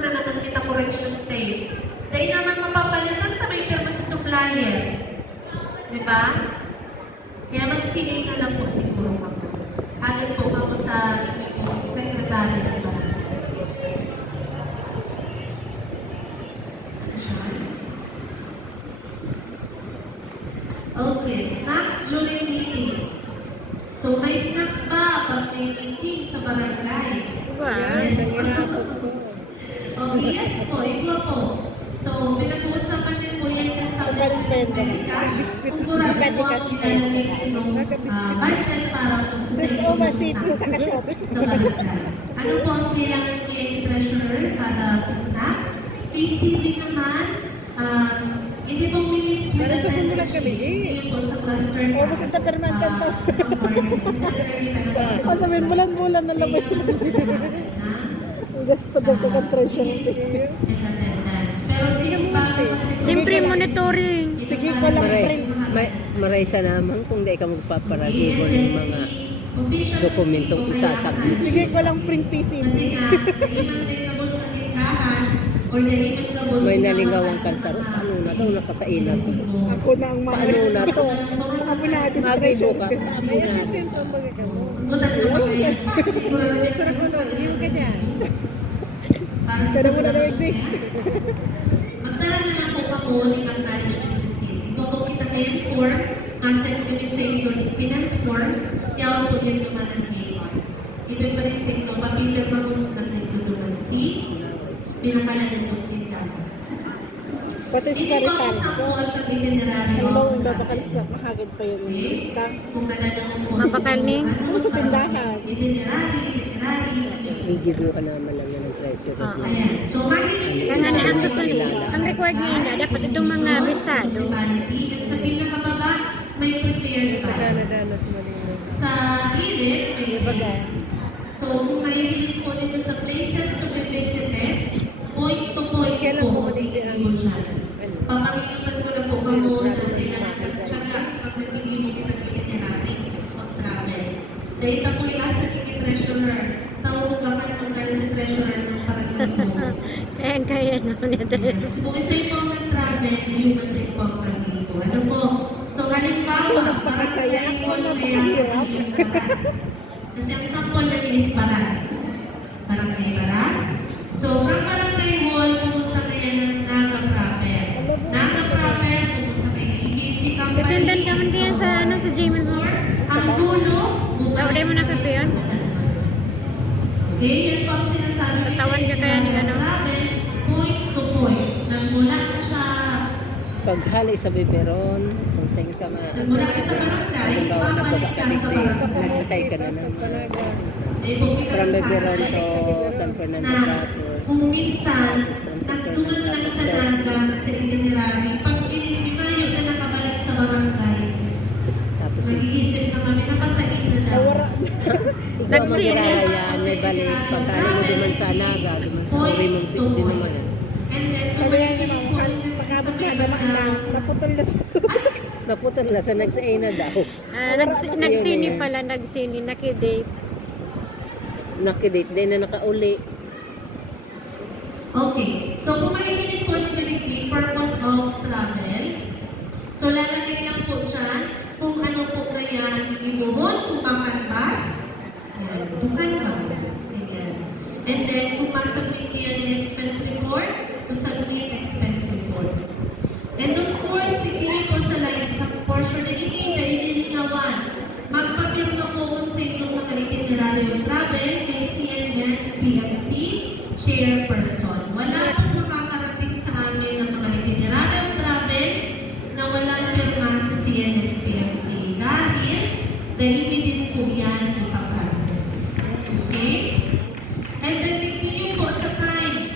na naman kita correction tape. Dahil naman mapapalitan pa may pirma sa supplier. Di ba? Kaya mag-CA na lang po siguro ako. Agad po ako sa secretary na ito. Okay, snacks during meetings. So, may snacks ba pag may meeting sa barangay? Wow. Yes po. Okay, yes po, iba po. So, pinag-uusapan din po yan sa establishment ng petty cash. Kung kurado po ang ilalagay ng budget para po sa snacks sa barangay. Ano po ang kailangan niya ni treasurer para sa snacks? PCB naman, Hindi pong minutes with Para sa attendance kumulang kami, sheet. eh. Hindi po sa cluster Oh, basta permanent to. Sabihin, bulan-bulan na labas. Ang gasto daw ko ng treasure. and attendance. Pero since bago kasi Siyempre, monitoring. Sige ko lang print. Maraysa naman kung di ka magpaparagibo ng mga dokumentong isasabit. Sige ko lang print PC. Kasi nga, naiman din ka boss na tindahan or naiman ka boss May ng mga nalingawang personal. kansaro. Ano na daw nakasaina ko. Ako na ang Paano na to? Ako na ang Magibo ka. Butan na ba kayo? Para sa Pero wala na sabatos wag niya. Magtara na lang po ako ni acknowledgement receipt. Ito po kita kayan form, send kami sa inyo ng finance forms, yawan po yan yung mga ng-AR. Ipiparinting ko, papipirma mo nung lang ng si pinakalan ng tindahan. Pati sa Hindi po ako results sa ko. all kami generally Ang of bawang traffic. babakalisa, mahagad pa yun yung lista. Kung nagagawang po. Mapakal ni? Ano sa tindahan? Itinerary. Igibo ka naman lang yan ng treasure. Ayan. So, mahilig din Kaya nga sa ang gusto niya, ang required niya na dapat itong mga listado. municipality. At sa pinakababa, may prepared pa. Sa gilid, may So, kung mahilig po nito sa places to be visited, point to point po, mahilig mo siya. Papakinutan ko na po kamo na kailangan nagtsaga pag nagiging mo kitang itinerary of travel. Dahil ka po asa ni treasurer, tawag ka kung kaya si treasurer ng parang mo. Kaya naman ito. So, kung isa yung mga nag-travel, human din po ang maging po. Ano po? So, halimbawa, Napakasaya barangay ako, hall napakahirap. kaya Baras. Kasi ang sample na is Baras. Barangay Baras. So, from Barangay Hall, pumunta kayo ng Naga Proper. Naga Proper, pumunta kayo ng ABC Company. Sasundan ka man kaya sa ano sa Gmail mo. Ang dulo, Tawagin mo na kape yun? Okay, yan po ang sinasabi ko sa Tawan ka kaya ni ano? travel, point to point. Nagmula ka sa Paghali sa biberon, kung saan ka nagmula ka sa barangay, babalik ka sa barangay. nagsakay ka na naman. Eh, kung kita From sa biberon to San Fernando na Proper. kung minsan, nagtungan lang sa Naga, sa itinerary, pag inimayo na nakabalik sa barangay, Tapos nag-iisip na kami, napasain na daw. ikaw magkilalayan, may balik. Pagkano mo duman sa Naga, duman sa Uri mong din naman. And then, kung Kaya makikinig po rin natin sa pagkabot may na naman, naputol na sa Naputol na sa nagsaina daw. Nagsini pala, nagsini, nakidate. Nakidate, din na nakauli. Okay. So, kung makikinig po ng the purpose of travel, so lalagay lang po dyan kung ano po kaya ang igibuhon, kung makanbas, kung canvas. Ganyan. And then, kung masubmit niya ng expense report, to submit expense report. And of course, tignan po sa line, sa portion na hindi na inilingawan, magpapirma po kung sa inyong mga itinerary of travel kay CNS PFC chairperson. Wala pong makakarating sa amin ng mga itinerary of travel na walang pirma sa CNS PFC dahil immediate po yan ipaprocess. Okay? And then, tignan po sa time.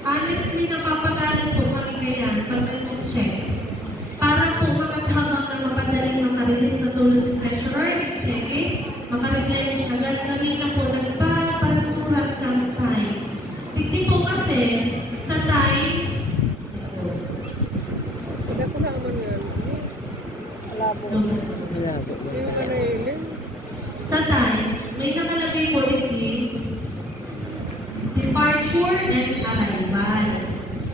Honestly, napapagalan po kami kaya pag nag-check. Para po makathabang na mapadaling makarelease na tulo si treasurer, nag-check makareplenish agad kami na po nagpaparasurat ng time. Hindi po kasi sa time, Malabo. sa time, may nakalagay po dito, departure and arrival.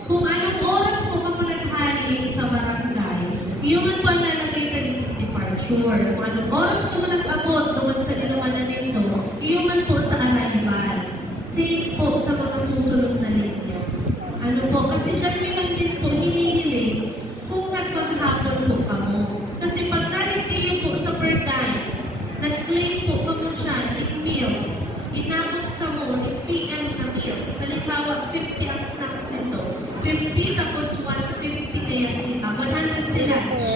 Kung anong oras po ako naghaling sa barangay, yun po ang lalagay na dito departure. Kung anong oras ko nag-abot naman sa inumanan nito, yun po sa arrival. Same po sa mga susunod na linya. Ano po, kasi siya naman din po hinihiling kung nagpaghapon po kamo. Kasi pag nalitiyo po sa per time, nag-claim po kamo siya in meals, inabot kamo in PM na meals. Halimbawa, 50 ang snacks nito. 50 tapos 150 kaya sila. 100 sila lunch.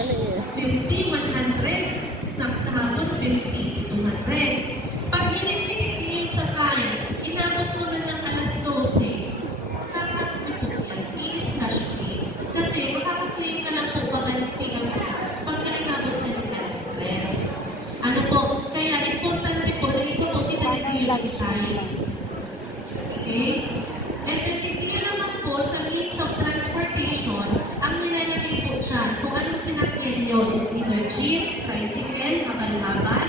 50, 100. Snacks sa hapon, 50 to 200. Pag hinipinit niyo sa time, inabot naman ng alas 12. Dapat niyo po yan. I-slash pay. Kasi nyo is either jeep, tricycle, habal-habal,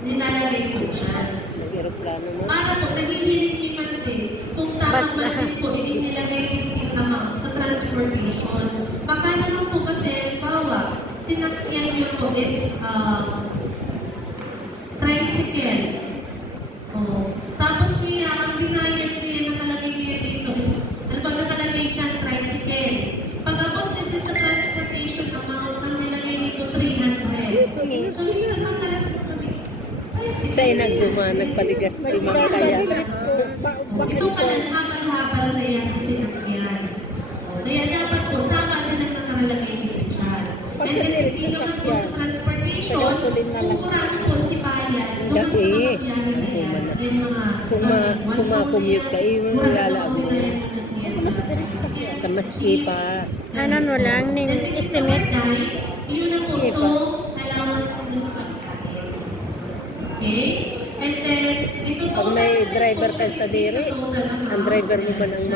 nilalagay po dyan. Nag-aeroplano mo. Para po, naghihiling liman din. Kung tamang man din po, hindi nilagay din amount sa transportation. Baka naman po kasi, halimbawa, sinakyan nyo po is tricycle. Oh. Tapos niya, ang binayad niya, nakalagay niya dito is, alam nakalagay dyan, tricycle. Pag-abot dito sa transportation amount, ang nilagay dito, 300. So, minsan makalas po kami. Isa ay nagpaligas May limang special kaya. trip po. Bakit Ito po? pala, habal-habal kaya sa sinakyan. Kaya dapat po, tama din ang nakaralagay dito dyan. And then, hindi naman po sa transportation, kukurang po si bayan, doon sa mga biyahe na yan. Yung mga Kung ma-commute ka, iwala mo. Tamaski pa. Ano no lang, ning estimate. Yun na po to, allowance nito sa pagkain. Okay? And then, ito to, Pag may driver ka sa diri, ang driver mo ba ng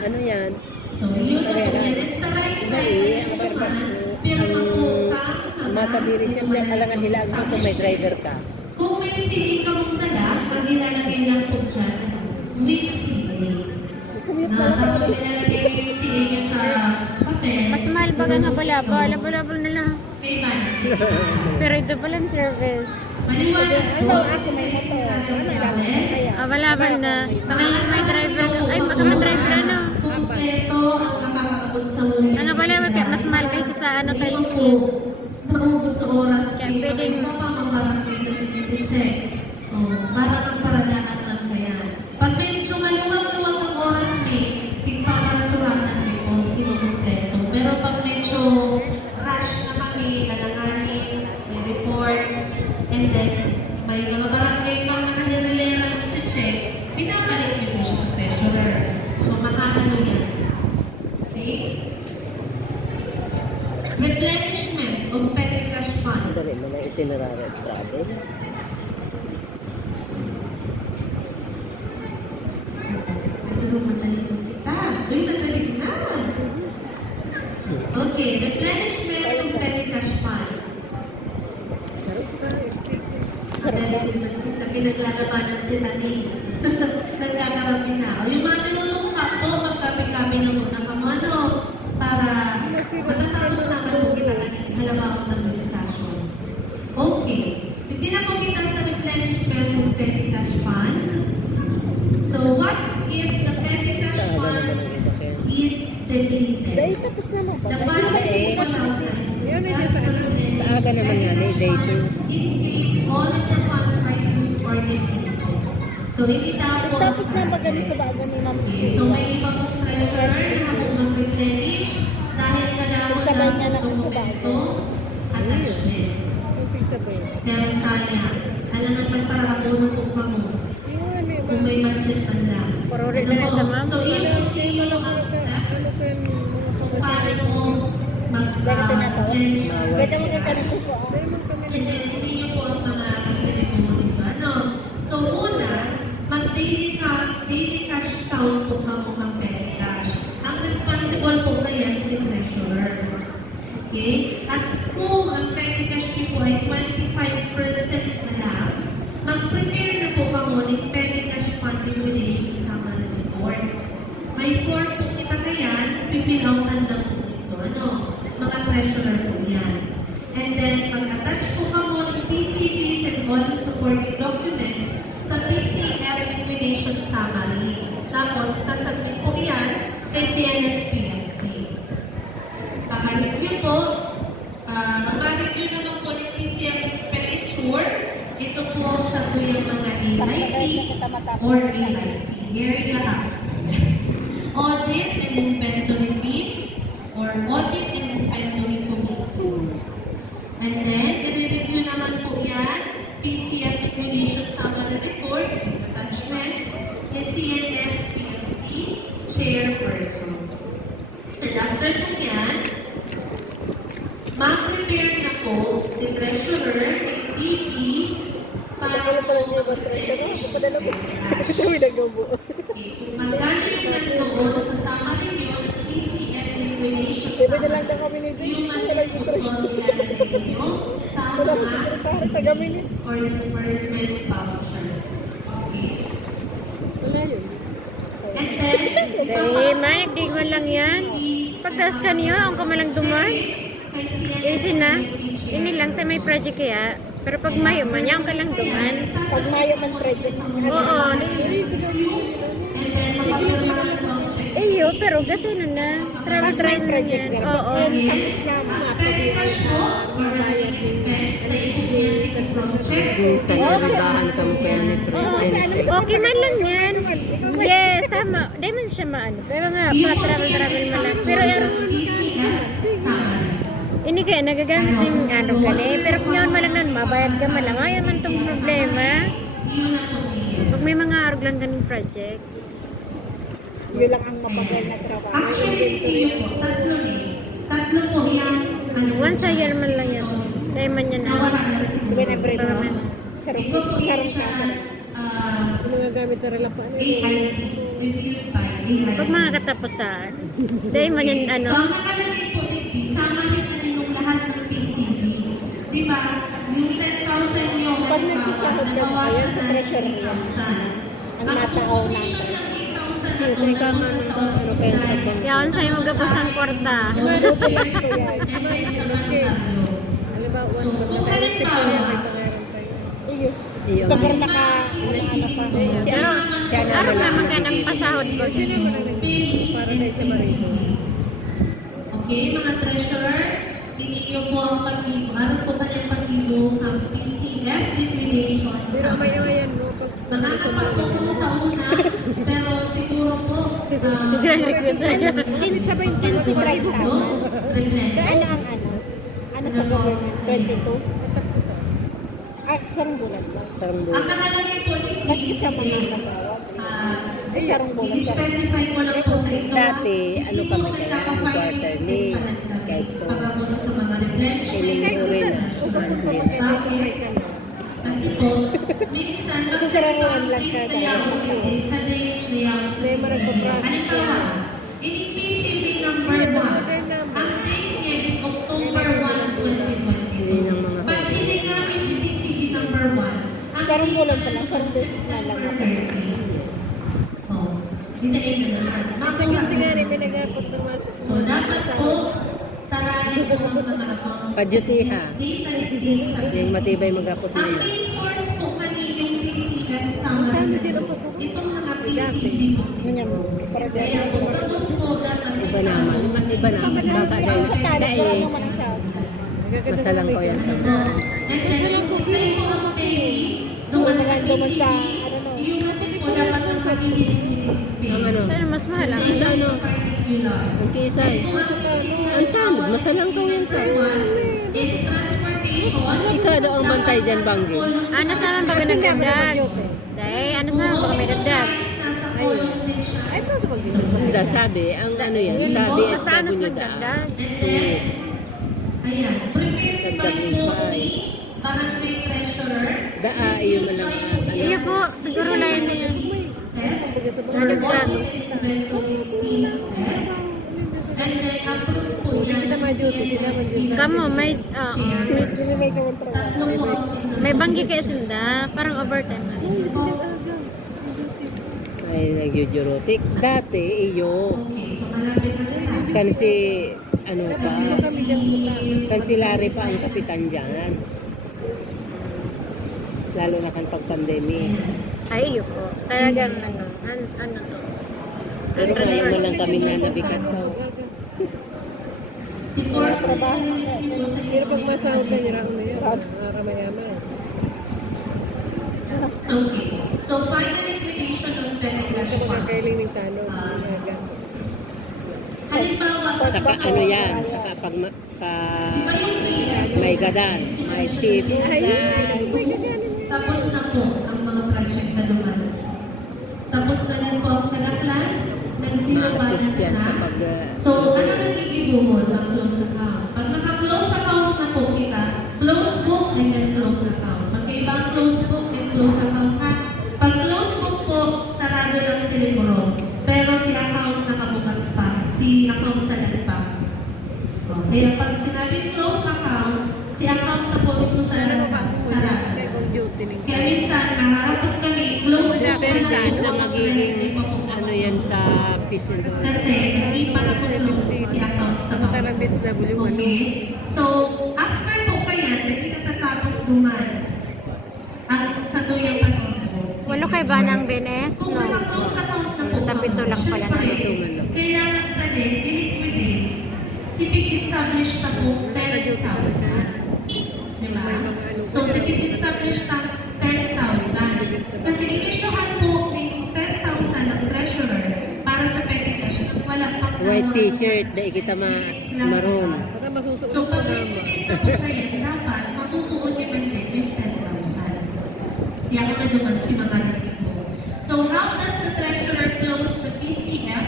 ano yan? So, yun na po yan. At sa right side, ano naman, pero po ka, Masa diri siya, alangan hilaan mo kung may driver ka. kung may CA ka mong dala, ang ilalagay lang po dyan, with CA. Tapos ilalagay mo yung CA nyo sa papel. Mas mahal pa nga balabal. Balabal na lang. Kay Manang. Pero ito pala ang service. Maliwanag po, ito sa itinarang travel. Balabal na. Baka may driver. Ay, baka may driver ano. Kumpleto ang nakakaabot sa huli. Ano pala, mas mahal kaysa sa ano Hindi tayo mo po maubos sa oras. Kaya Dito pwedeng- pa mambarang dito check. Oh, parang ang paralangan lang kaya. Pag medyo maluwag-luwag ang oras tigpa para suratan din po, kinukumpleto. Pero pag medyo rush na kami, alanganin, may reports, and then may mga barangay pang nakahirelera na check, binabalik niyo po siya sa treasurer. So, makakalo yan. Okay? Replenishment of petty cash fund. Dali mo na itinerary at travel. Pero madali po kita. Uy, madali na. Okay, replenishment of petty cash fund. Madali din magsita, pinaglalabanan si Tani. Nagkakarami na. O yung mga nilunong ka po, magkapi-kapi na muna ka ano, para matatapos naman po kita halimbawa ng discussion. Okay. Hindi na po kita sa replenishment of petty cash fund. So, what if the petty cash Saan na naman fund ang iba kaya? is depleted? Dahil tapos na mo ba? The following allowance is steps to replenish Sa aga the naman petty yan, cash day fund in case all of the funds are used or depleted. So, hindi daw po ang Tapos na ba ganun sa process. baga ni Ma'am Okay, Cecilia? so may iba pong treasurer na habang mag-replenish dahil kadamo Sabay ng niya na kung sa dokumento, attachment. Pero sayang, alangan magparahabono po kamo kung may budget man lang. Parori na lang sa ma'am. So, iyon ang steps kung paano po mag-replenish. Pwede mo na sa rin po. And then, hindi nyo po ang mga kikinig ba, no? So, una, mag-daily cash count po kamo ang petty cash. Ang responsible po kaya si treasurer. Okay? At kung ang petty cash niyo po ay 25% na lang, mag-prepare na po kamo ng petty cash fund liquidation summary report. May form po kita kaya, pipilautan lang po dito. Ano? Mga treasurer po yan. And then, pag-attach po kamo ng PCVs and all supporting documents sa PCF liquidation summary. Tapos, sasabit po yan kay CNSPMC. Pakalit po, mag-review naman po ng PCF expenditure. Ito po sa tuyang mga AIT or AIC. Area Act. Audit and Inventory Team or Audit and Inventory Committee. And then, i-review naman po yan, PCF Liquidation Summary Report with attachments, the CNSPMC Chairperson. And after po yan, mag-prepare na po si Treasurer ng DP para po mag-replenish. Sabi na gabo. Okay, kung magkano yung nandoon sa summary nyo ng PCF Liquidation Pwede Manager lang daw kami ni Jay. Yung Wala mantik yung po treasurer. ilalagay nyo sa Wala yung mga secretary, taga-minute. for disbursement voucher. Okay? Wala yun. And then, Dahil managdig man lang yan. Pagtas ka niyo, ang kamalang duman. kay CNS Kasi na, ini lang tayo may project kaya. Pero pag mayo man, yan ka lang duman. Pag mayo man project, Oo, and then makapirmahan po ang check. iyo, pero kasi nun na. Travel project yan. yan. Oo. Tapos na, Petty cash po, or an expense na ipunyente ko cross-check. Minsan naribahan ka mo kaya ni Okay man lang yan. Yes, tama. Di man siya maano. Pero nga, pa-travel man lang. Pero yan, PCM summary. ini kaya nagagamit yung ano ka Pero kung yun man lang nun, mabayad ka man lang. Ayaw man itong problema. Yun ang pumili. Pag may mga aruglan ganun project. yun lang ang mabagal na trabaho. Actually, yun po, tatlo din. Tatlo po yan. Once a year man lang yan. Dahil man yan na. Nawala lang siguro. Whenever Pero na. man. Sarap Ikaw po yan sarap siya, na. Mga gamit na rin lang pa. AIP, reviewed by AIP. Pag mga katapusan, dahil man yan ano. So, ang nakalagay po dito, summary na rin yung lahat ng PCB. Di ba? Yung 10,000 nyo, Pag nagsasahod ka na, nabawasan yan sa na ng treasury yan. 8,000. Ang Ang natao composition ng 8,000 na to, napunta sa office supplies. Yan sa'yo magabos ang kwarta. And then sa manitaryo. So, kung halimbawa, Iyo. Iyo. Kapag may naka, mga PCB dito, Si ano, ano naman ka ng pasahod ko? Okay, mga treasurer, pininyo po ang pag-ibo. Ano po kanyang pag-ibo ang PCF liquidation sa Nakakapa po ko sa una, pero siguro po, din sa 20 si 30. Ano ang ano? Ano sa government? 22? Sarang bulan lang. Sarang Ang buwan. nakalagay po dito, Maski sa mga nagawad. Ay, sarang bulan. i-specify ko lang po sa ito. Dati, ano Hindi pa po man kaya, nagkaka-filings din pala kami. kahit po. Pagabot sa mga replenishment. Kailan ko rin Bakit? Kasi po, minsan, mag-update na yaon din sa date na yaon sa PCB. Halimbawa, ini PCB number 1. Ang date niya is October 1, 2022. Pag hindi nga si PCB number 1, ang Sarang date bulan pa pa lang, lang sarang beses na September lang. 30. Oh, dinaig na naman. Makulang na. So, dapat po, taralin po ang mga accounts. Padyutiha. Data din sa Yung matibay magapot ang nila. main source po kani yung PCM summary na ito. Itong mga PCB po Ganyan. dito. Kaya kung tapos po dapat Iba naman. Iba naman. Baka Sa dahil talo, dahil wala naman ang sa masalang ko yan sa And then yung isa po ang pay duman sa PCB, yung atin po dapat ang paghihiling-hiling pay. ang ano. Pero mas mahal ang Kasi ano. sa particulars. Ang kisay. And kung ang PCB Ang tanong, masalang ko yan sa is transportation. Ikaw daw ang bantay dyan, Banggi. Ano sa mga baga nagdagdag? Dahil ano sa mga baga may dagdag? Nasa column din siya. Hindi, sabi, ang ano yan, sabi Basta anas SW nagdagdag. And then, ayan, prepared by po ni Barangay Treasurer. Iyo man lang. Iyo po, siguro na yun na yun. For audit and inventory team head. And then, approve po niya ng CNSP. Kamo, may, shares. Tatlong po ang sinunod. may banggi kayo sinda. Parang overtime. Ay, nagyujurotik. Dati, iyo. Okay, so malapit na kita. Kan si, ano pa, kansilari pa ang kapitan dyan. Lalo na kan pag-pandemic. Ay, iyo po. Talagang ano, ano to. Pero kaya mo lang kami na nabikat daw. Si Forbes, nililinis niyo po sa Pero pag masahod na inyo. nila, ano yan? Nakakamayaman. Okay. So, final liquidation ng petty cash fund. Kailing ng talo. Halimbawa, Saka tapos ano na- yan, saka pag Di ba yung AF? may gadan, may chip, Tapos na po ang mga project na duman. Tapos na rin po ang kadaklan ng zero balance yan sa na. pag... So, ano nagiging buhol? Ang close account. Pag naka-close account na po kita, close book and then close account. Magkaiba ang close book and close account ha. Pag close book po, sarado lang si libro. Pero si account nakabukas pa. Si account sa pa. Kaya pag sinabing close account, si account na po mismo sa sarado. Kaya minsan, maharapot kami, close na po Depende lang sa po ang magiging pa po ano yan sa peace and order. kasi hindi pa na po close si account sa bank. Okay? So, after po kaya, hindi natatapos duman ang sa tuyang pag-ibig. Walo kay ba ng BNS? Kung No. naka-close account na po, Tapito lang pala na syempre, kailangan na rin i-liquidate si big established na po 10,000. Diba? So, si big established na 10,000. Kasi inisyuhan po ng 10,000 ang treasurer para sa petty cash nang wala pang White t-shirt, dahil kita maroon. So, pag liquidate na po kayo, dapat mabubuo niyo man din yung 10,000. Yan na naman si mga resibo. So, how does the treasurer close the PCF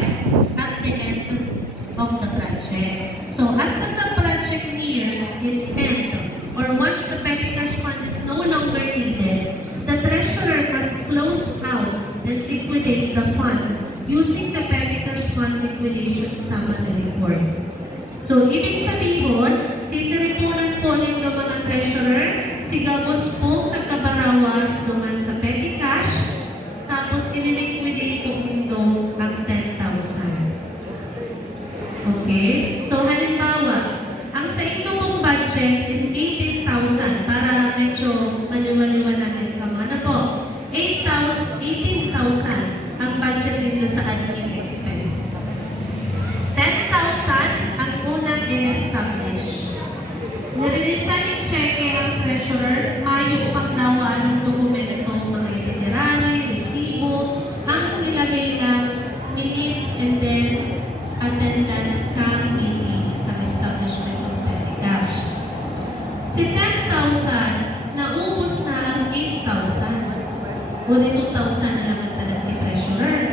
at the end of the project? So, as the sub-project nears its end, or once the petty cash fund is no longer needed, the treasurer must close out and liquidate the fund using the petty cash fund liquidation summary report. So, ibig sabihin, titiripunan po ng mga treasurer, sigamos po nagkabarawas naman sa petty cash, tapos ililiquidate po mundo ang 10,000. Okay? So, halimbawa, ang sa inyo pong budget is 18,000 para medyo maliwaliwan natin kamo. Ano po? 18,000 ang budget nito sa admin expense. 10,000 ang unang in-establish. Nireleasan ng cheque ang treasurer, mayo pang dawaan ng dokumento, mga itinerary, resibo, ang nilagay lang, minutes, and then attendance committee ng establishment of petty cash. Si 10,000, naubos na ang 8,000. O di 2,000 na lang ang talag kay treasurer.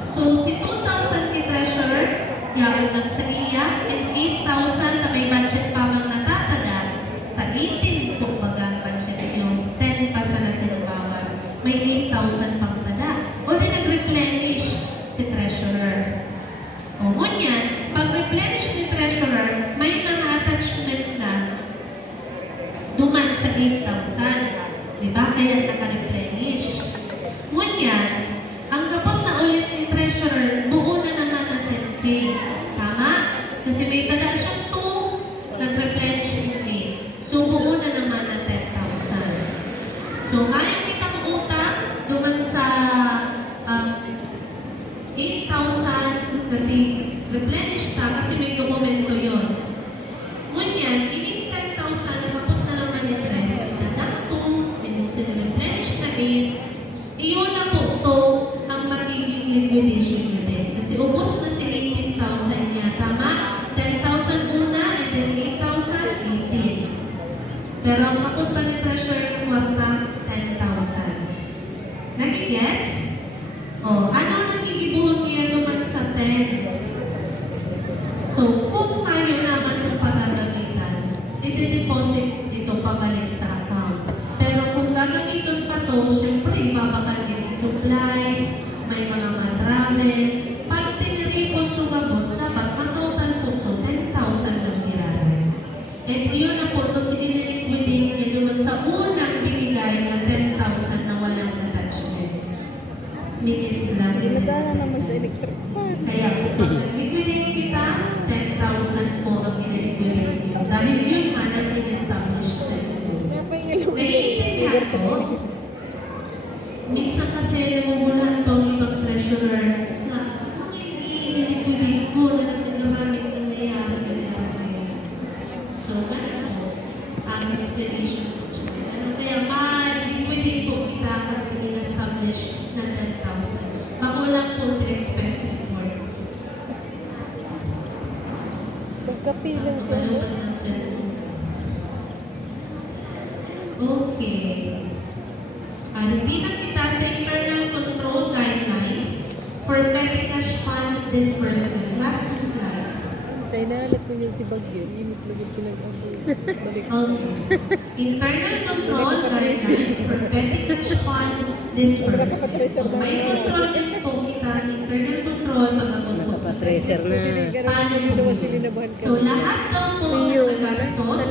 So, si 2,000 kay treasurer, yaon lang sa iya, and 8,000 na may budget pa mang natatada, ta 18 po baga ang budget yung 10 pa sana sila bawas, may 8,000 pang tada. O di nag-replenish si treasurer. O ngunyan, pag replenish ni treasurer, may mga attachment na duman sa 8,000. Diba? Kaya naka-replenish. Ngunyan, ang kapag na ulit ni treasurer, buo na naman na 10K. Tama? Kasi may tada siyang 2, nag-replenish ni 8. So, buo na naman na 10,000. So, ngayong kitang utang, duman sa 8,000 na replenish ta kasi may dokumento yon. Ngunyan, ining 10,000 nakapot na naman ni Tres, sinadakto, and then sinireplenish na 8, iyon na po to ang magiging liquidation niya din. Kasi ubos na si 18,000 niya, tama? 10,000 una, and then 8,000, 18. Pero ang kapot pa ni treasurer, kwarta, 10,000. Nagigets? O, ano nagigibuhon niya naman sa 10? So, kung tayo naman kung pagagamitan, iti-deposit ito pabalik sa account. Pero kung gagamitin pa to, syempre, ibabakal din supplies, may mga matravel. Pag tiniripon to gabos, dapat matotal po to 10,000 ng hiraran. At iyon na po to, siniliquidate niya naman sa unang binigay na 10,000 na walang attachment. Minutes lang din attendance. Kaya kung nag-liquidate kita, 10,000 po ang iniliquidate niyo. Dahil yun man ang in-establish sa inyo. Naiintindihan ko. Minsan kasi namumulan po ang ibang treasurer na ano yung iniliquidate ko na nagtagamit nangyayari ganyan. So, ganun po ang explanation po. Kaya ma-liquidate po kita kasi in-establish ng 10,000. Makulang po sa expense report. Pagkapilang Sa panuman ng cellphone. Okay. Hindi na kita sa internal control guidelines for petty cash fund disbursement. Last 2 slides. Tayo na alat ko yun si Bagyo. Init lang yung pinag-abo. Balik. Internal control guidelines for petty cash fund disbursement. So may control din po kita, internal control pag-abot po sa Patracer na. Paano po? So lahat daw po ng nagastos